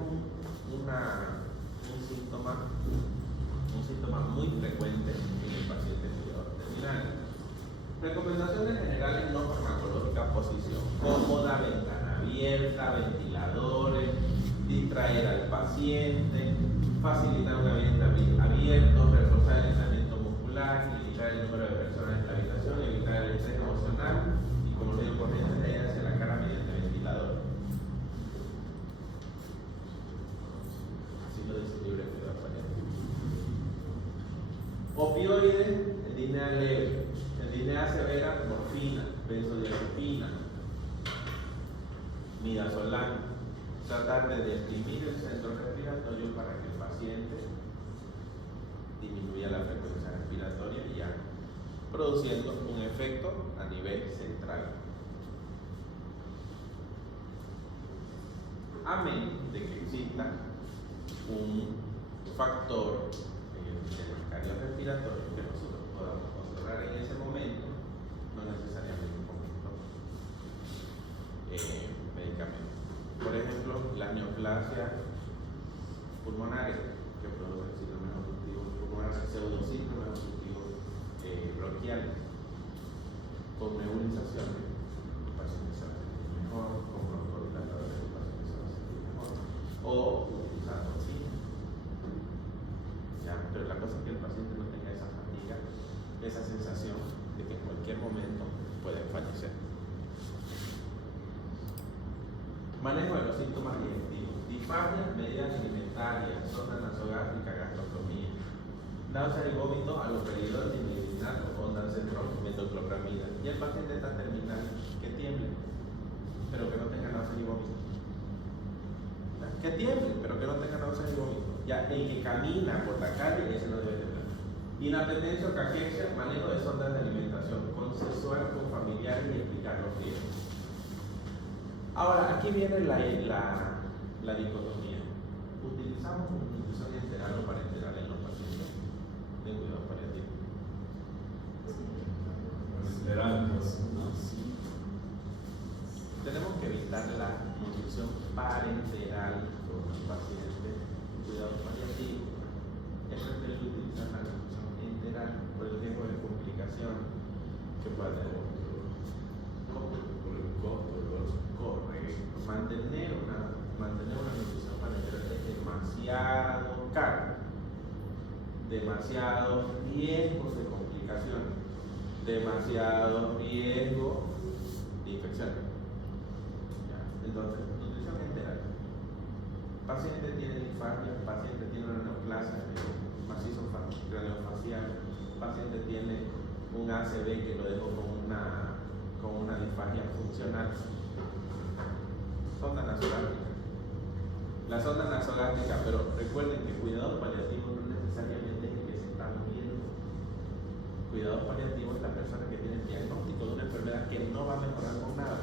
es un síntoma muy frecuente en el paciente en cuidado terminal. Recomendaciones generales no farmacológicas: posición cómoda, ventana abierta, ventiladores, distraer al paciente, facilitar un ambiente abierto, reforzar el entrenamiento muscular, limitar el número de personas en la habitación, evitar el estrés emocional y, como le digo, corrientes de aire hacia la cara mediante ventilador. Así lo dice el libro de cuidado paliativo. Opioides, en disnea leve. En disnea severa, morfina, benzodiazepina, midazolam. Tratar de deprimir el centro respiratorio para que el paciente disminuya la frecuencia respiratoria y ya produciendo un efecto a nivel central. A menos de que exista un factor en el cardiorrespiratorio que nosotros podamos controlar en ese momento, no necesariamente con estos medicamentos. Por ejemplo, las neoplasias pulmonares que producen síndrome obstructivo pulmonar, pseudosíndrome obstructivo bronquial, con nebulizaciones, el paciente se va a sentir mejor, con broncodilatadores, el paciente se va a sentir mejor, o utilizando oxígeno. Pero la cosa es que el paciente no tenga esa fatiga, esa sensación de que en cualquier momento puede fallecer. Manejo de los síntomas digestivos: disfagia, medidas alimentarias, sonda nasogástrica, gastrostomía, náusea y vómito, aloperidol, dimidinato, ondansetron, metoclopramida. Y el paciente está terminal, que tiemble, pero que no tenga náusea y vómito. Que tiemble, pero que no tenga náusea y vómito. Ya el que camina por la calle, ese no debe temblar. Inapetencia o caquexia, manejo de sondas de alimentación, consensuar con familiares y explicar los riesgos. Ahora, aquí viene la dicotomía. Utilizamos nutrición enteral o parenteral en los pacientes de cuidado paliativo. Esperanzas. tenemos que evitar la nutrición parenteral con el paciente en cuidados paliativos. Es preferible utilizar la nutrición enteral por el riesgo de complicación que pueda tener por el costo de los correctos. Mantener una nutrición parenteral es demasiado caro, demasiados riesgos de complicaciones, demasiado riesgo de infecciones. Entonces, nutrición enteral. Paciente tiene disfagia, paciente tiene una neoplasia macizo craneofacial, paciente tiene un ACV que lo dejó con una disfagia funcional. Sonda nasogástrica. La sonda nasogástrica, pero recuerden que cuidados paliativos no necesariamente es el que se está muriendo. Cuidados paliativos es la persona que tiene el diagnóstico de una enfermedad que no va a mejorar con nada.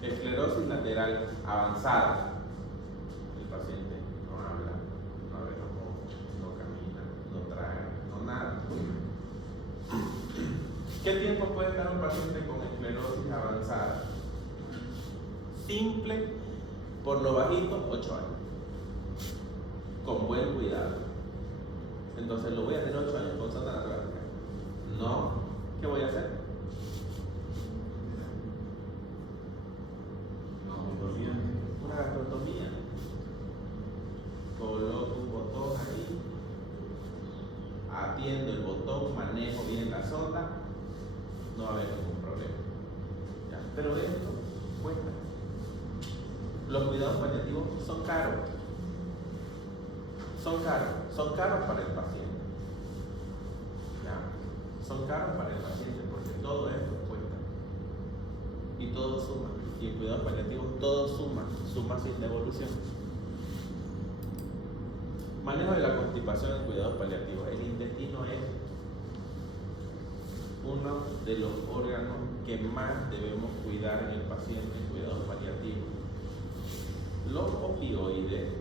Esclerosis lateral avanzada. El paciente no habla, no abre los ojos, no camina, no traga, no nada. ¿Qué tiempo puede estar un paciente con esclerosis avanzada? Simple, por lo bajito, 8 años. Con buen cuidado. Entonces lo voy a tener 8 años con sonda nasogástrica. No, ¿qué voy a hacer? Una gastrotomía. Coloco un botón ahí, atiendo el botón, manejo bien la sonda, no va a haber ningún problema. ¿Ya? Pero esto cuesta. Los cuidados paliativos son caros. Son caros para el paciente. ¿Ya? Son caros para el paciente porque todo esto cuesta. Y todo suma. Y en cuidados paliativos todo suma sin devolución. Manejo de la constipación en cuidados paliativos. El intestino es uno de los órganos que más debemos cuidar en el paciente en cuidados paliativos. Los opioides,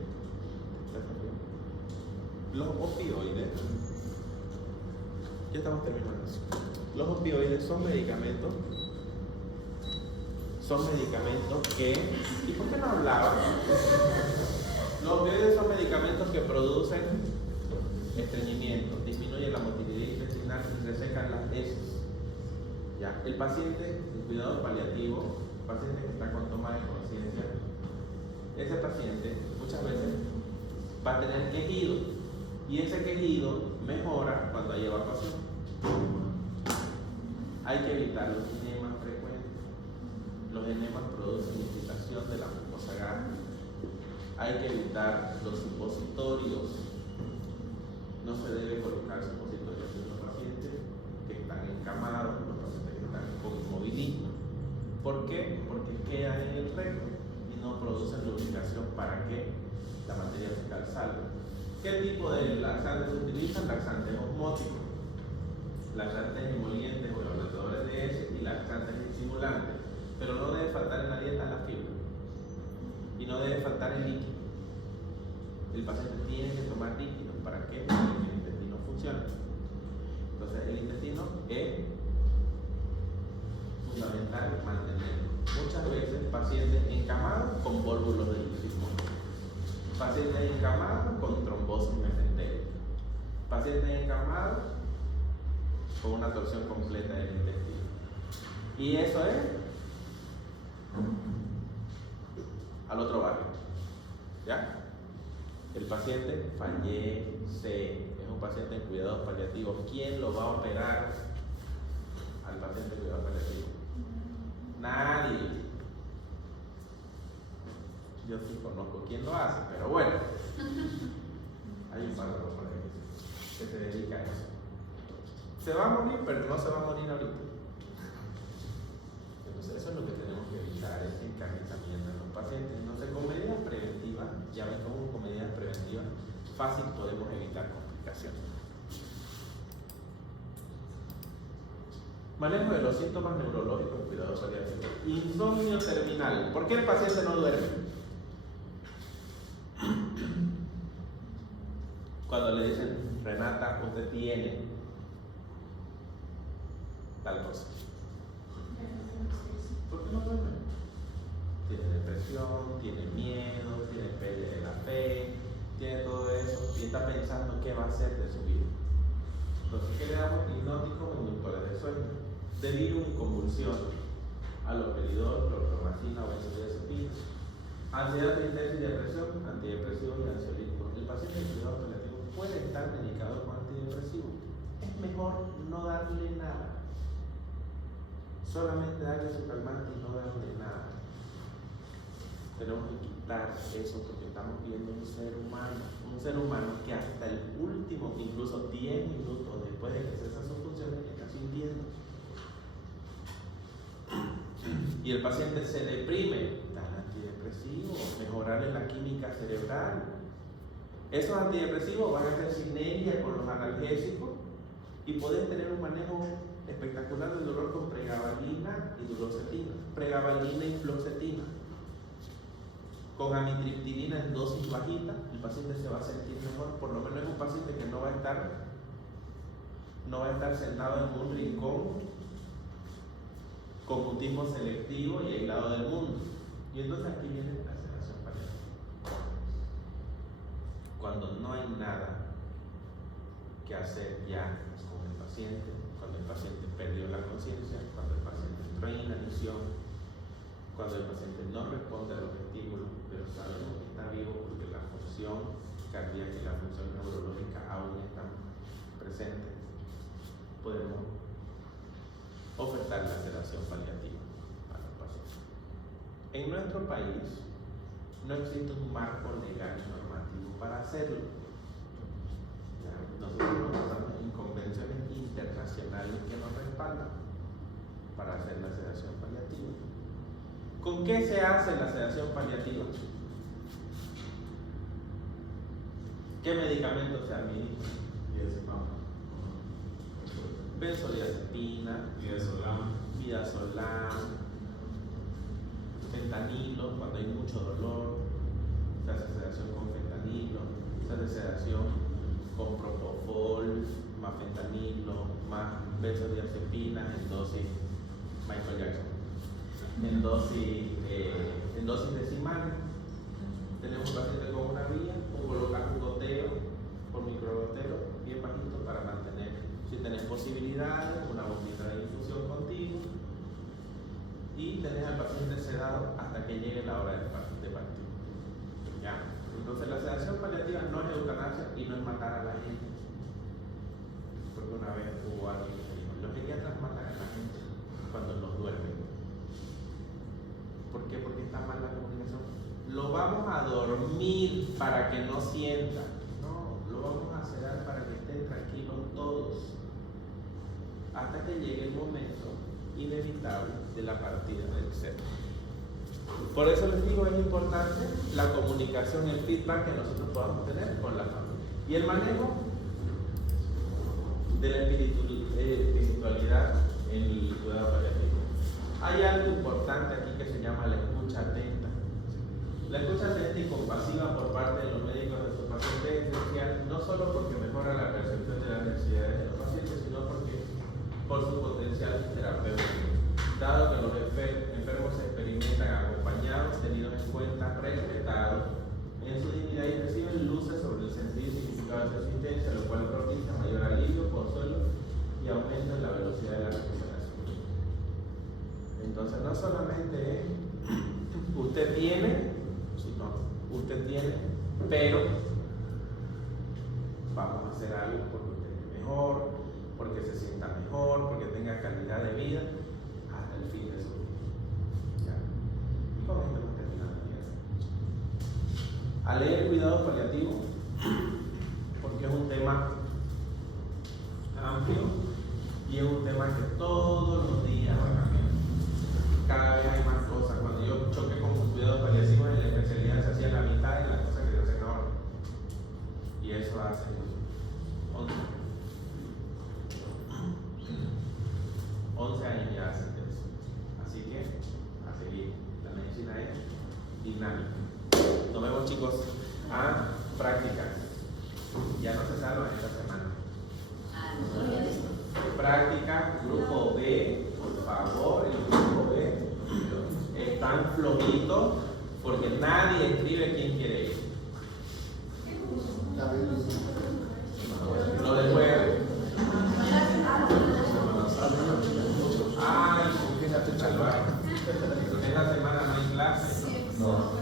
ya estamos terminando. Los opioides son medicamentos que, ¿y por qué no hablaba? Los opioides son medicamentos que producen estreñimiento, disminuyen la motilidad intestinal y resecan las heces. ¿Ya? El paciente en cuidados paliativos, el paciente que está con toma de conciencia, ese paciente muchas veces va a tener quejido y ese quejido mejora cuando hay evacuación. Hay que evitar los enemas frecuentes. Los enemas producen irritación de la mucosa gástrica. Hay que evitar los supositorios. No se debe colocar supositorios en los pacientes que están encamados, los pacientes que están con inmovilismo. ¿Por qué? Porque quedan en el recto y no producen lubricación para que la materia fecal salga. ¿Qué tipo de laxantes se utilizan? Laxantes osmóticos, laxantes emolientes o ablandadores de heces y laxantes estimulantes. Pero no debe faltar en la dieta la fibra y no debe faltar el líquido. El paciente tiene que tomar líquidos para que el intestino funcione. Entonces el intestino es fundamental mantenerlo. Muchas veces pacientes encamados con pólvulos de lisifón, pacientes encamados con trombosis mesentérica, pacientes encamados con una torsión completa del intestino. Y eso es al otro barrio. ¿Ya? El paciente fallece, es un paciente en cuidados paliativos. ¿Quién lo va a operar al paciente en cuidados paliativos? Nadie. Yo sí conozco quién lo hace, pero bueno, hay un par de personas que se dedica a eso. Se va a morir, pero no se va a morir ahorita. Entonces eso es lo que tenemos que evitar, ese encarnizamiento en los pacientes. Entonces con medidas preventivas, ya ven cómo con medidas preventivas fácil podemos evitar complicaciones. Manejo de los síntomas neurológicos en cuidados paliativos. Insomnio terminal. ¿Por qué el paciente no duerme? Cuando le dicen, Renata, usted tiene tal cosa. ¿Por qué no duerme? depresión, tiene miedo, tiene pérdida de la fe, tiene todo eso y está pensando qué va a hacer de su vida. Entonces, ¿qué le damos? Hipnóticos o inductores de sueño, delirium y convulsión, haloperidol, clorpromacina o benzodiazepinas, ansiedad intensa y depresión, antidepresivos y ansiolíticos. El paciente en cuidado paliativo puede estar medicado con antidepresivos. Es mejor no darle nada. Solamente darle su calmante y no darle nada. Tenemos que quitar eso porque estamos viendo un ser humano que hasta el último, incluso 10 minutos después de que cesa sus funciones, está sintiendo. Y el paciente se deprime, dan antidepresivos, mejorarle la química cerebral. Esos antidepresivos van a hacer sinergia con los analgésicos y pueden tener un manejo espectacular del dolor con pregabalina y duloxetina, pregabalina y fluoxetina. Con amitriptilina en dosis bajita, el paciente se va a sentir mejor. Por lo menos es un paciente que no va a estar sentado en un rincón con mutismo selectivo y aislado del mundo. Y entonces aquí viene la sedación paliativa. Cuando no hay nada que hacer ya con el paciente, cuando el paciente perdió la conciencia, cuando el paciente entró en inanición, cuando el paciente no responde a los estímulos, pero sabemos que está vivo porque la función cardíaca y la función neurológica aún están presentes, podemos ofertar la sedación paliativa a los pacientes. En nuestro país no existe un marco legal y normativo para hacerlo. Nosotros nos basamos en convenciones internacionales que nos respaldan para hacer la sedación paliativa. ¿Con qué se hace la sedación paliativa? ¿Qué medicamentos se administran? Benzodiazepina, midazolam, fentanilo, cuando hay mucho dolor, se hace sedación con fentanilo, se hace sedación con propofol, más fentanilo, más benzodiazepina en dosis Michael Jackson, en dosis decimales. Tenemos un paciente con una vía, o colocar un goteo por microgoteo bien bajito para mantener, si tenés posibilidades, una bombita de infusión contigo y tenés al paciente sedado hasta que llegue la hora de partir. ¿Ya? Entonces la sedación paliativa no es eutanasia y no es matar a la gente, porque una vez hubo alguien que dijo, los pediatras matan a la gente cuando los duermen. ¿Por qué? Porque está mal la comunicación. Lo vamos a dormir para que no sienta. No, lo vamos a sedar para que estén tranquilos todos. Hasta que llegue el momento inevitable de la partida del ser. Por eso les digo, es importante la comunicación, el feedback que nosotros podamos tener con la familia. Y el manejo de la espiritualidad en el cuidado paliativo. Hay algo importante aquí que se llama la escucha atenta. La escucha atenta y compasiva por parte de los médicos de sus pacientes es esencial, no solo porque mejora la percepción de las necesidades de los pacientes, sino porque por su potencial terapéutico. Dado que los enfermos se experimentan acompañados, tenidos en cuenta, respetados en su dignidad y reciben luces sobre el sentido y significado de su existencia, lo cual propicia mayor alivio, consuelo y aumento en la velocidad de la recuperación. Entonces, no solamente usted tiene, sino usted tiene, pero vamos a hacer algo porque usted es mejor, porque se sienta mejor, porque tenga calidad de vida hasta el fin de su vida. ¿Ya? Y con esto hemos terminado el día. A leer el cuidado paliativo, porque es un tema amplio y es un tema que todos los días va cambiando. Cada vez hay más cosas. Cuando yo choqué con cuidado paliativo en la especialidad se hacía la mitad de las cosas que se hacen ahora. Y eso hace 11 años ya hacen eso. Así que, a seguir. La medicina es dinámica. Nos vemos, chicos, a prácticas. Ya no se salvan esta semana. Práctica, grupo B, por favor, el grupo B. Están flojitos, porque nadie escribe quién quiere ir. Lo del